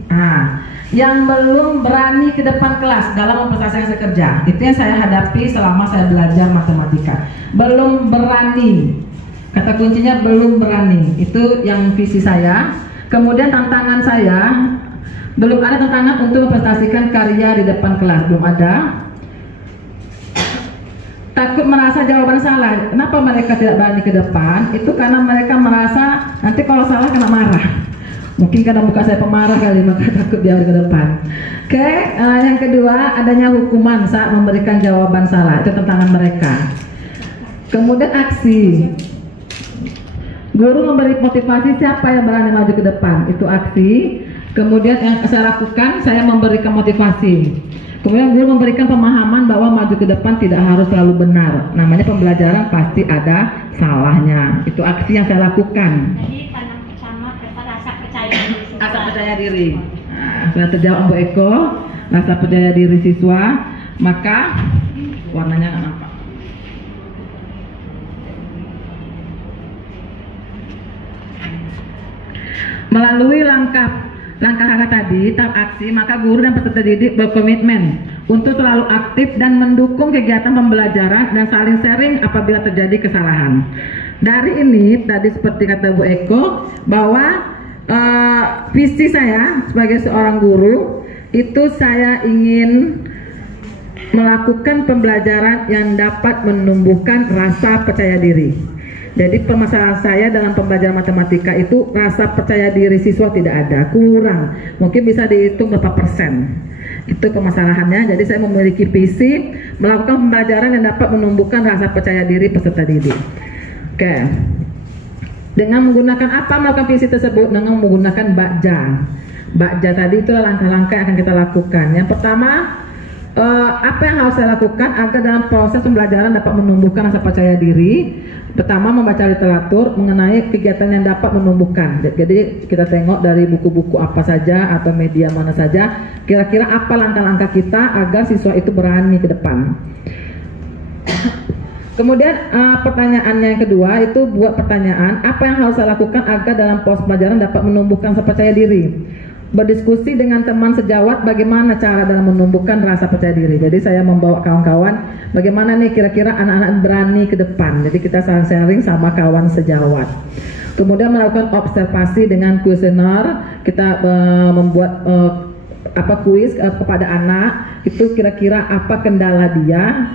yang belum berani ke depan kelas dalam mempresentasikan kerja. Itu yang saya hadapi selama saya belajar matematika. Belum berani. Kata kuncinya belum berani. Itu yang visi saya. Kemudian tantangan saya, belum ada tantangan untuk mempresentasikan karya di depan kelas, belum ada. Takut merasa jawaban salah. Kenapa mereka tidak berani ke depan? Itu karena mereka merasa nanti kalau salah kena marah. Mungkin karena muka saya pemarah kali, maka takut dia ke depan. Oke, yang kedua, adanya hukuman saat memberikan jawaban salah. Itu tantangan mereka. Kemudian aksi. Guru memberi motivasi siapa yang berani maju ke depan. Itu aksi. Kemudian yang saya lakukan, saya memberikan motivasi. Kemudian guru memberikan pemahaman bahwa maju ke depan tidak harus selalu benar. Namanya pembelajaran pasti ada salahnya. Itu aksi yang saya lakukan. Jadi tanam pertama rasa percaya diri. Rasa percaya diri. Sudah terjawab Bu Eko. Rasa percaya diri siswa. Maka warnanya nggak nampak. Melalui langkah tadi, tahap aksi, maka guru dan peserta didik berkomitmen untuk selalu aktif dan mendukung kegiatan pembelajaran dan saling sharing apabila terjadi kesalahan. Dari ini, tadi seperti kata Bu Eko, bahwa visi saya sebagai seorang guru, itu saya ingin melakukan pembelajaran yang dapat menumbuhkan rasa percaya diri. Jadi permasalahan saya dalam pembelajaran matematika itu rasa percaya diri siswa tidak ada, kurang. Mungkin bisa dihitung berapa persen. Itu permasalahannya. Jadi saya memiliki visi melakukan pembelajaran yang dapat menumbuhkan rasa percaya diri peserta didik. Oke. Dengan menggunakan apa melakukan visi tersebut? Dengan menggunakan Bakja. Bakja tadi itu langkah-langkah yang akan kita lakukan. Yang pertama, apa yang harus saya lakukan agar dalam proses pembelajaran dapat menumbuhkan rasa percaya diri? Pertama, membaca literatur mengenai kegiatan yang dapat menumbuhkan. Jadi kita tengok dari buku-buku apa saja atau media mana saja, kira-kira apa langkah-langkah kita agar siswa itu berani ke depan. Kemudian pertanyaannya yang kedua itu buat pertanyaan, apa yang harus saya lakukan agar dalam proses pembelajaran dapat menumbuhkan rasa percaya diri? Berdiskusi dengan teman sejawat bagaimana cara dalam menumbuhkan rasa percaya diri. Jadi saya membawa kawan-kawan bagaimana nih kira-kira anak-anak berani ke depan. Jadi kita sharing sama kawan sejawat. Kemudian melakukan observasi dengan kuesioner. Kita membuat kuis kepada anak. Itu kira-kira apa kendala dia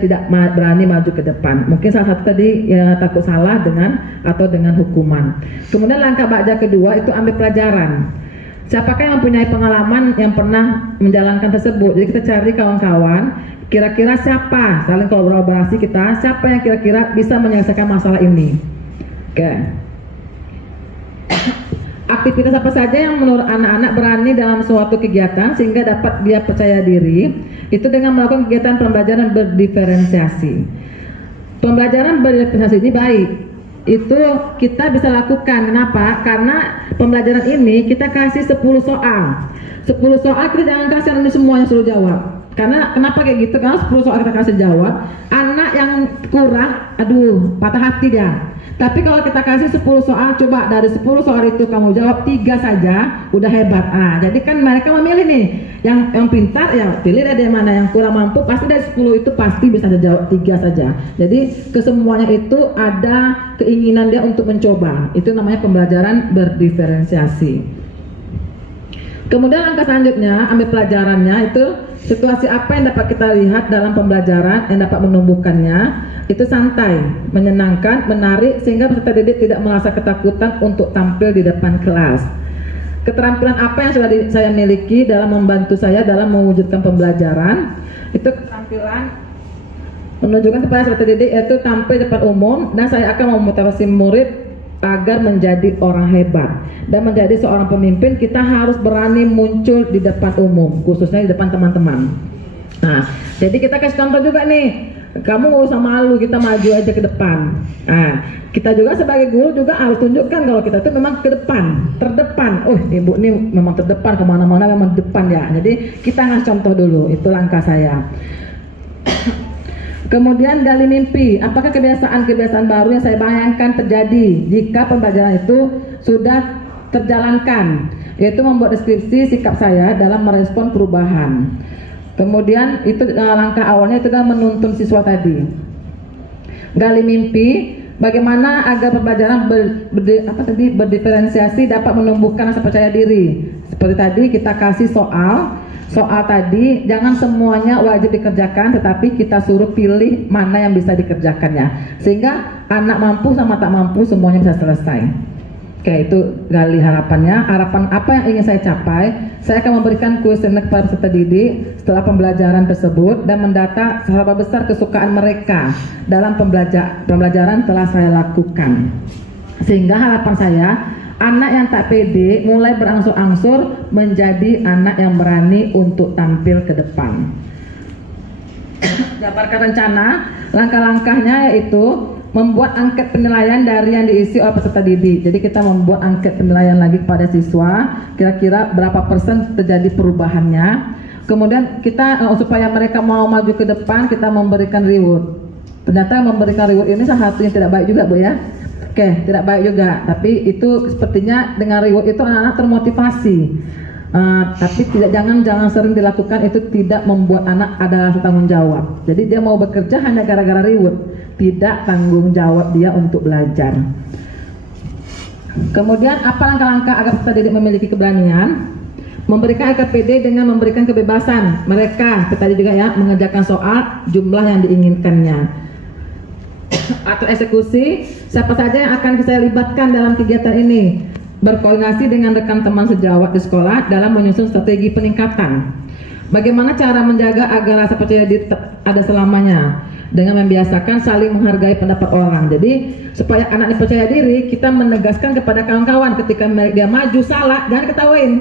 tidak berani maju ke depan. Mungkin salah satu tadi ya, takut salah dengan hukuman. Kemudian langkah Bakja kedua itu ambil pelajaran. Siapakah yang mempunyai pengalaman yang pernah menjalankan tersebut? Jadi kita cari kawan-kawan, kira-kira siapa, saling kolaborasi kita, siapa yang kira-kira bisa menyelesaikan masalah ini. Oke. Aktivitas apa saja yang menurut anak-anak berani dalam suatu kegiatan sehingga dapat dia percaya diri, itu dengan melakukan kegiatan pembelajaran berdiferensiasi. Pembelajaran berdiferensiasi ini baik. Itu kita bisa lakukan. Kenapa? Karena pembelajaran ini kita kasih 10 soal. 10 soal kita jangan kasih anak semuanya suruh jawab. Karena kenapa kayak gitu? Karena 10 soal kita kasih jawab, anak yang kurang, aduh, patah hati dia. Tapi kalau kita kasih 10 soal, coba dari 10 soal itu kamu jawab 3 saja, udah hebat. Jadi kan mereka memilih nih, yang pintar ya pilih dari mana, yang kurang mampu pasti dari 10 itu pasti bisa jawab 3 saja. Jadi kesemuanya itu ada keinginan dia untuk mencoba. Itu namanya pembelajaran berdiferensiasi. Kemudian langkah selanjutnya, ambil pelajarannya itu situasi apa yang dapat kita lihat dalam pembelajaran yang dapat menumbuhkannya. Itu santai, menyenangkan, menarik sehingga peserta didik tidak merasa ketakutan untuk tampil di depan kelas. Keterampilan apa yang sudah saya miliki dalam membantu saya dalam mewujudkan pembelajaran? Itu keterampilan menunjukkan kepada peserta didik yaitu tampil di depan umum, dan saya akan memotivasi murid agar menjadi orang hebat dan menjadi seorang pemimpin. Kita harus berani muncul di depan umum, khususnya di depan teman-teman. Nah, jadi kita kasih contoh juga nih, kamu gak usah malu, kita maju aja ke depan. Nah, kita juga sebagai guru juga harus tunjukkan kalau kita itu memang ke depan, terdepan. Oh, ibu ini memang terdepan, kemana-mana memang depan ya. Jadi kita ngasih contoh dulu, itu langkah saya. Kemudian gali mimpi. Apakah kebiasaan-kebiasaan baru yang saya bayangkan terjadi jika pembelajaran itu sudah terjalankan? Yaitu membuat deskripsi sikap saya dalam merespon perubahan. Kemudian itu langkah awalnya itu adalah menuntun siswa tadi. Gali mimpi, bagaimana agar pembelajaran berdiferensiasi dapat menumbuhkan rasa percaya diri. Seperti tadi kita kasih soal tadi, jangan semuanya wajib dikerjakan, tetapi kita suruh pilih mana yang bisa dikerjakannya, sehingga anak mampu sama tak mampu semuanya bisa selesai. Oke, itu gali harapannya. Harapan apa yang ingin saya capai? Saya akan memberikan kuesioner kepada peserta didik setelah pembelajaran tersebut dan mendata seberapa besar kesukaan mereka dalam pembelajaran telah saya lakukan. Sehingga harapan saya, anak yang tak pede mulai berangsur-angsur menjadi anak yang berani untuk tampil ke depan. Jabarkan rencana, langkah-langkahnya yaitu membuat angket penilaian dari yang diisi oleh peserta didik. Jadi kita membuat angket penilaian lagi kepada siswa, kira-kira berapa persen terjadi perubahannya. Kemudian kita supaya mereka mau maju ke depan, kita memberikan reward. Ternyata memberikan reward ini salah satu yang tidak baik juga, Bu ya. Oke, tidak baik juga. Tapi itu sepertinya dengan reward itu anak-anak termotivasi. Tapi jangan sering dilakukan, itu tidak membuat anak ada tanggung jawab. Jadi dia mau bekerja hanya gara-gara reward, tidak tanggung jawab dia untuk belajar. Kemudian apa langkah-langkah agar peserta didik memiliki keberanian? Memberikan RKPD dengan memberikan kebebasan mereka, tadi juga ya, mengerjakan soal jumlah yang diinginkannya. atau eksekusi, siapa saja yang akan saya libatkan dalam kegiatan ini? Berkoordinasi dengan rekan teman sejawat di sekolah dalam menyusun strategi peningkatan. Bagaimana cara menjaga agar rasa percaya diri ada selamanya? Dengan membiasakan saling menghargai pendapat orang. Jadi supaya anak ini percaya diri, kita menegaskan kepada kawan-kawan ketika dia maju salah, jangan ketawain.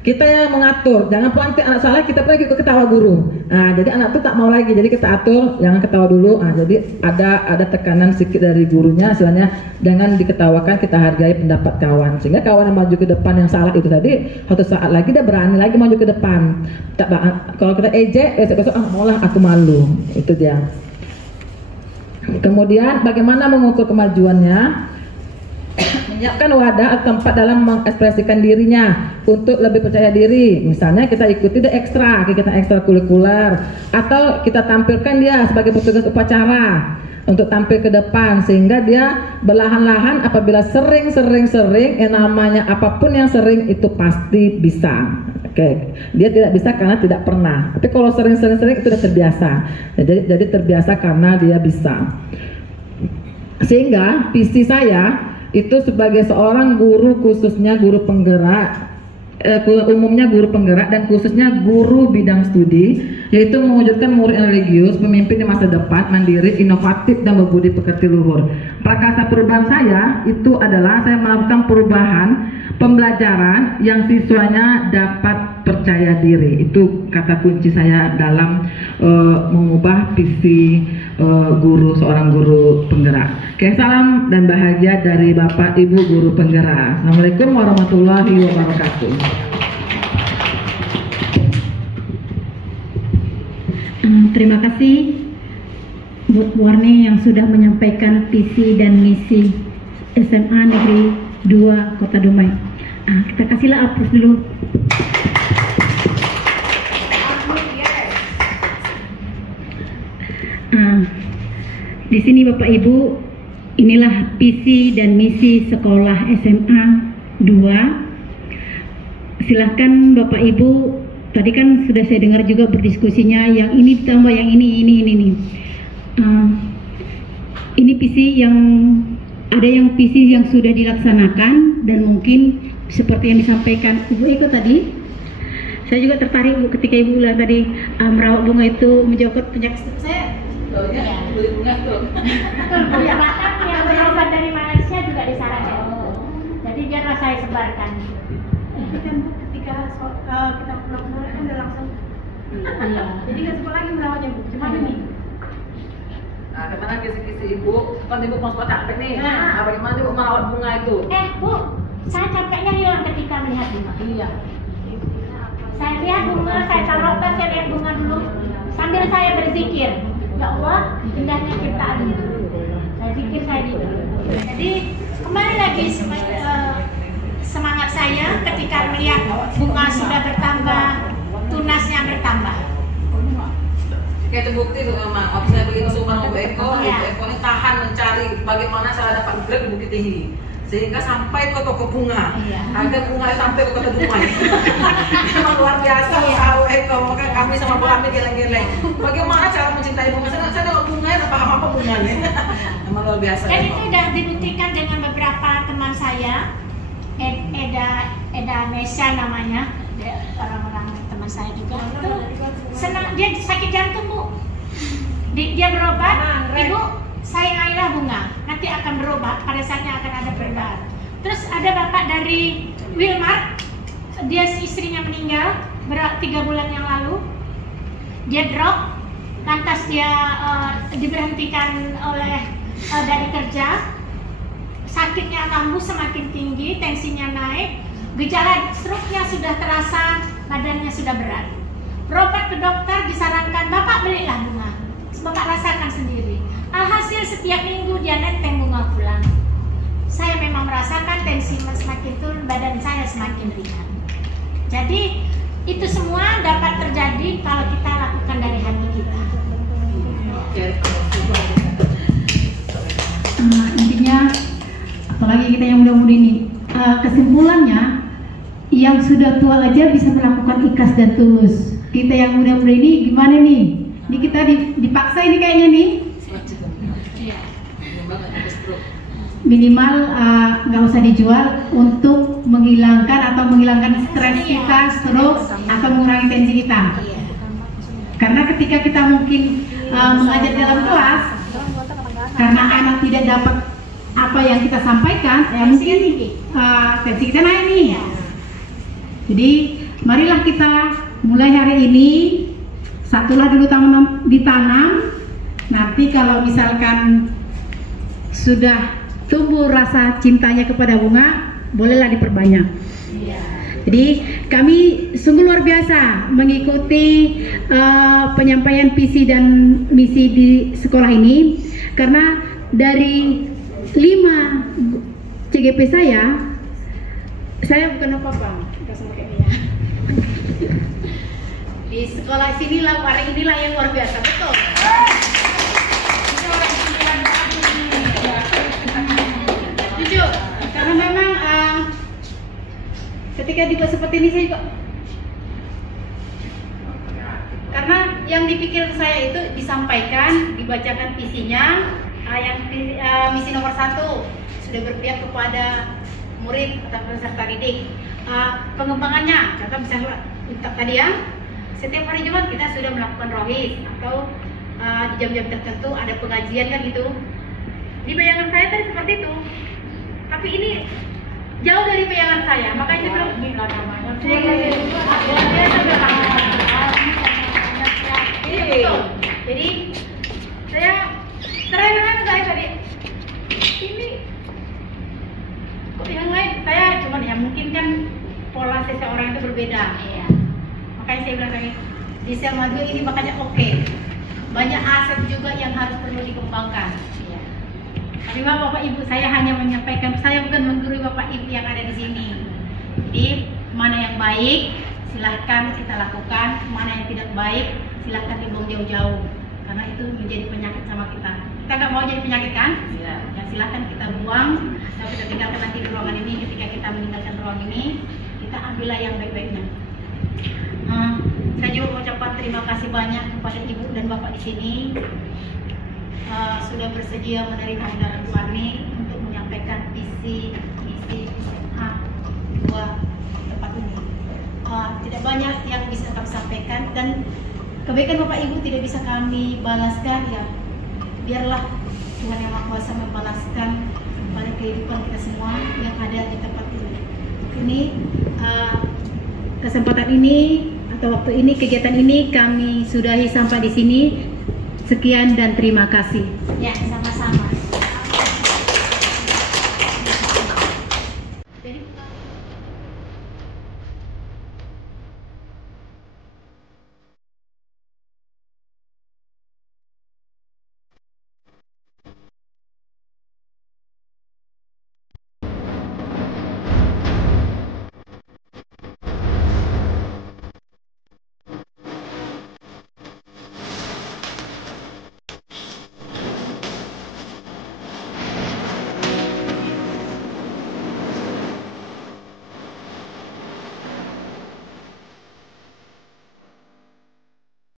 Kita yang mengatur, jangan nanti anak salah kita pergi ke ketawa guru. Nah, jadi anak tuh tak mau lagi, jadi kita atur, jangan ketawa dulu. Nah, jadi ada tekanan sedikit dari gurunya, istilahnya jangan diketawakan, kita hargai pendapat kawan. Sehingga kawan yang maju ke depan yang salah itu tadi, suatu saat lagi dia berani lagi maju ke depan. Kalau kita ejek, besok maulah aku malu, itu dia. Kemudian bagaimana mengukur kemajuannya? Menyiapkan wadah atau tempat dalam mengekspresikan dirinya untuk lebih percaya diri. Misalnya kita ikuti kegiatan ekstrakurikuler atau kita tampilkan dia sebagai petugas upacara untuk tampil ke depan, sehingga dia berlahan-lahan apabila sering yang namanya apapun yang sering itu pasti bisa. Oke, dia tidak bisa karena tidak pernah. Tapi kalau sering-sering itu sudah terbiasa. Jadi terbiasa karena dia bisa. Sehingga visi saya itu sebagai seorang guru, khususnya guru penggerak, umumnya guru penggerak dan khususnya guru bidang studi, yaitu mewujudkan murid yang religius, pemimpin di masa depan, mandiri, inovatif dan berbudi pekerti luhur. Prakasa perubahan saya itu adalah saya melakukan perubahan pembelajaran yang siswanya dapat percaya diri. Itu kata kunci saya dalam mengubah visi seorang guru penggerak. Oke, salam dan bahagia dari Bapak Ibu guru penggerak. Assalamualaikum warahmatullahi wabarakatuh. Terima kasih Buat Warni yang sudah menyampaikan visi dan misi SMA Negeri 2 Kota Dumai. Kita kasihlah aplaus dulu. Di sini Bapak Ibu, inilah visi dan misi sekolah SMA 2. Silahkan Bapak Ibu, tadi kan sudah saya dengar juga berdiskusinya, yang ini ditambah yang ini. Ini visi yang ada, yang visi yang sudah dilaksanakan, dan mungkin seperti yang disampaikan Ibu Iko tadi, saya juga tertarik Bu ketika Ibu bilang tadi merawat bunga itu menjawab penyakit saya. Beli bunga tuh. Ya, bahkan yang berobat dari Malaysia juga disarankan. Jadi biarlah saya sebarkan. Itu kan ketika kita pulang kan udah langsung. Jadi nggak sempat lagi merawatnya Bu. Cuma ini. Nah, gimana kisi-kisi Ibu? Kan Ibu mau capek nih. Nah, bagaimana Ibu merawat bunga itu? Bu, saya capeknya hilang ketika melihat bunga. Iya. Saya lihat bunga, saya taruh tas, saya lihat bunga dulu. Sambil saya berzikir, ya Allah, indahnya ciptaan. Saya pikir saya gitu. Jadi kembali lagi semangat saya ketika melihat bunga sudah bertambah, tunasnya bertambah. Kayak terbukti tuh Mama, waktu saya pergi ke Subang Ibu Eko, Ibu Eko ini tahan mencari bagaimana cara dapat grade di Bukit Tinggi, sehingga sampai ke toko bunga. Harga bunga sampai ke Kota Dumai. Memang luar biasa Ibu Eko, maka kami sama Bu Ami geleng-geleng. Bagaimana cara mencintai bunga? Saya kalau bunga tak paham apa bunganya. Memang luar biasa. Dan itu sudah dibuktikan dengan beberapa teman saya, Eda Nesya namanya, orang-orang teman saya juga. Itu senang, dia sakit jantung Bu. Dia berobat, Ibu, saya ngailah bunga, nanti akan berobat, pada saatnya akan ada perubahan. Terus ada bapak dari Wilmar, dia istrinya meninggal 3 bulan yang lalu, dia drop, lantas dia diberhentikan dari kerja, sakitnya kambuh semakin tinggi, tensinya naik, gejala stroke-nya sudah terasa, badannya sudah berat. Berobat ke dokter, disarankan Bapak belilah bunga, Bapak rasakan sendiri. Alhasil setiap minggu dia nenteng bunga pulang. Saya memang merasakan tensi semakin turun, badan saya semakin ringan. Jadi itu semua dapat terjadi kalau kita lakukan dari hati kita. Intinya, apalagi kita yang muda-mudi ini, kesimpulannya, yang sudah tua aja bisa melakukan ikhlas dan tulus. Kita yang muda-muda ini gimana nih? Ini kita dipaksa ini kayaknya nih. minimal nggak usah dijual untuk menghilangkan stres kita, stroke atau mengurangi tensi kita. Karena ketika kita mungkin mengajar dalam kelas, karena anak tidak dapat apa yang kita sampaikan, ya mungkin tensi kita naik nih. Jadi marilah kita mulai hari ini, satulah dulu ditanam. Nanti kalau misalkan sudah tumbuh rasa cintanya kepada bunga, bolehlah diperbanyak. Jadi kami sungguh luar biasa mengikuti penyampaian visi dan misi di sekolah ini, karena dari 5 CGP saya bukan apa-apa. Di sekolah sinilah, hari inilah yang luar biasa, betul. Jujur, karena memang ketika dibuat seperti ini saya juga, karena yang dipikir saya itu disampaikan, dibacakan visinya, yang misi nomor 1 sudah berpihak kepada murid atau peserta didik. Pengembangannya, contoh misalnya tadi ya, setiap hari Jumat kita sudah melakukan rohis atau di jam-jam tertentu ada pengajian kan gitu. Di bayangan saya tadi seperti itu, tapi ini jauh dari bayangan saya, makanya saya betul. Jadi saya terang-terangan guys tadi ini kok yang lain, saya cuman ya mungkin kan pola seseorang itu berbeda ya. Makanya saya bilang tadi di Sel Madu ini makanya oke. Banyak aset juga yang harus perlu dikembangkan. Tapi Bapak Ibu, saya hanya menyampaikan, saya bukan menggurui Bapak Ibu yang ada di sini. Jadi mana yang baik silahkan kita lakukan, mana yang tidak baik silahkan dibuang jauh-jauh, karena itu menjadi penyakit sama kita. Kita nggak mau jadi penyakit kan? Ya silahkan kita buang, atau kita tinggalkan nanti di ruangan ini. Ketika kita meninggalkan ruangan ini, kita ambillah yang baik-baiknya. Saya juga mengucapkan terima kasih banyak kepada Ibu dan Bapak di sini. Sudah bersedia menerima undangan Warni untuk menyampaikan visi misi SMA 2 tempat ini. Tidak banyak yang bisa kami sampaikan, dan kebaikan Bapak Ibu tidak bisa kami balaskan, ya biarlah Tuhan Yang Maha Kuasa membalaskan pada kehidupan kita semua yang ada di tempat ini. Ini kesempatan ini atau waktu ini, kegiatan ini kami sudahi sampai di sini. Sekian dan terima kasih. Ya, sama-sama.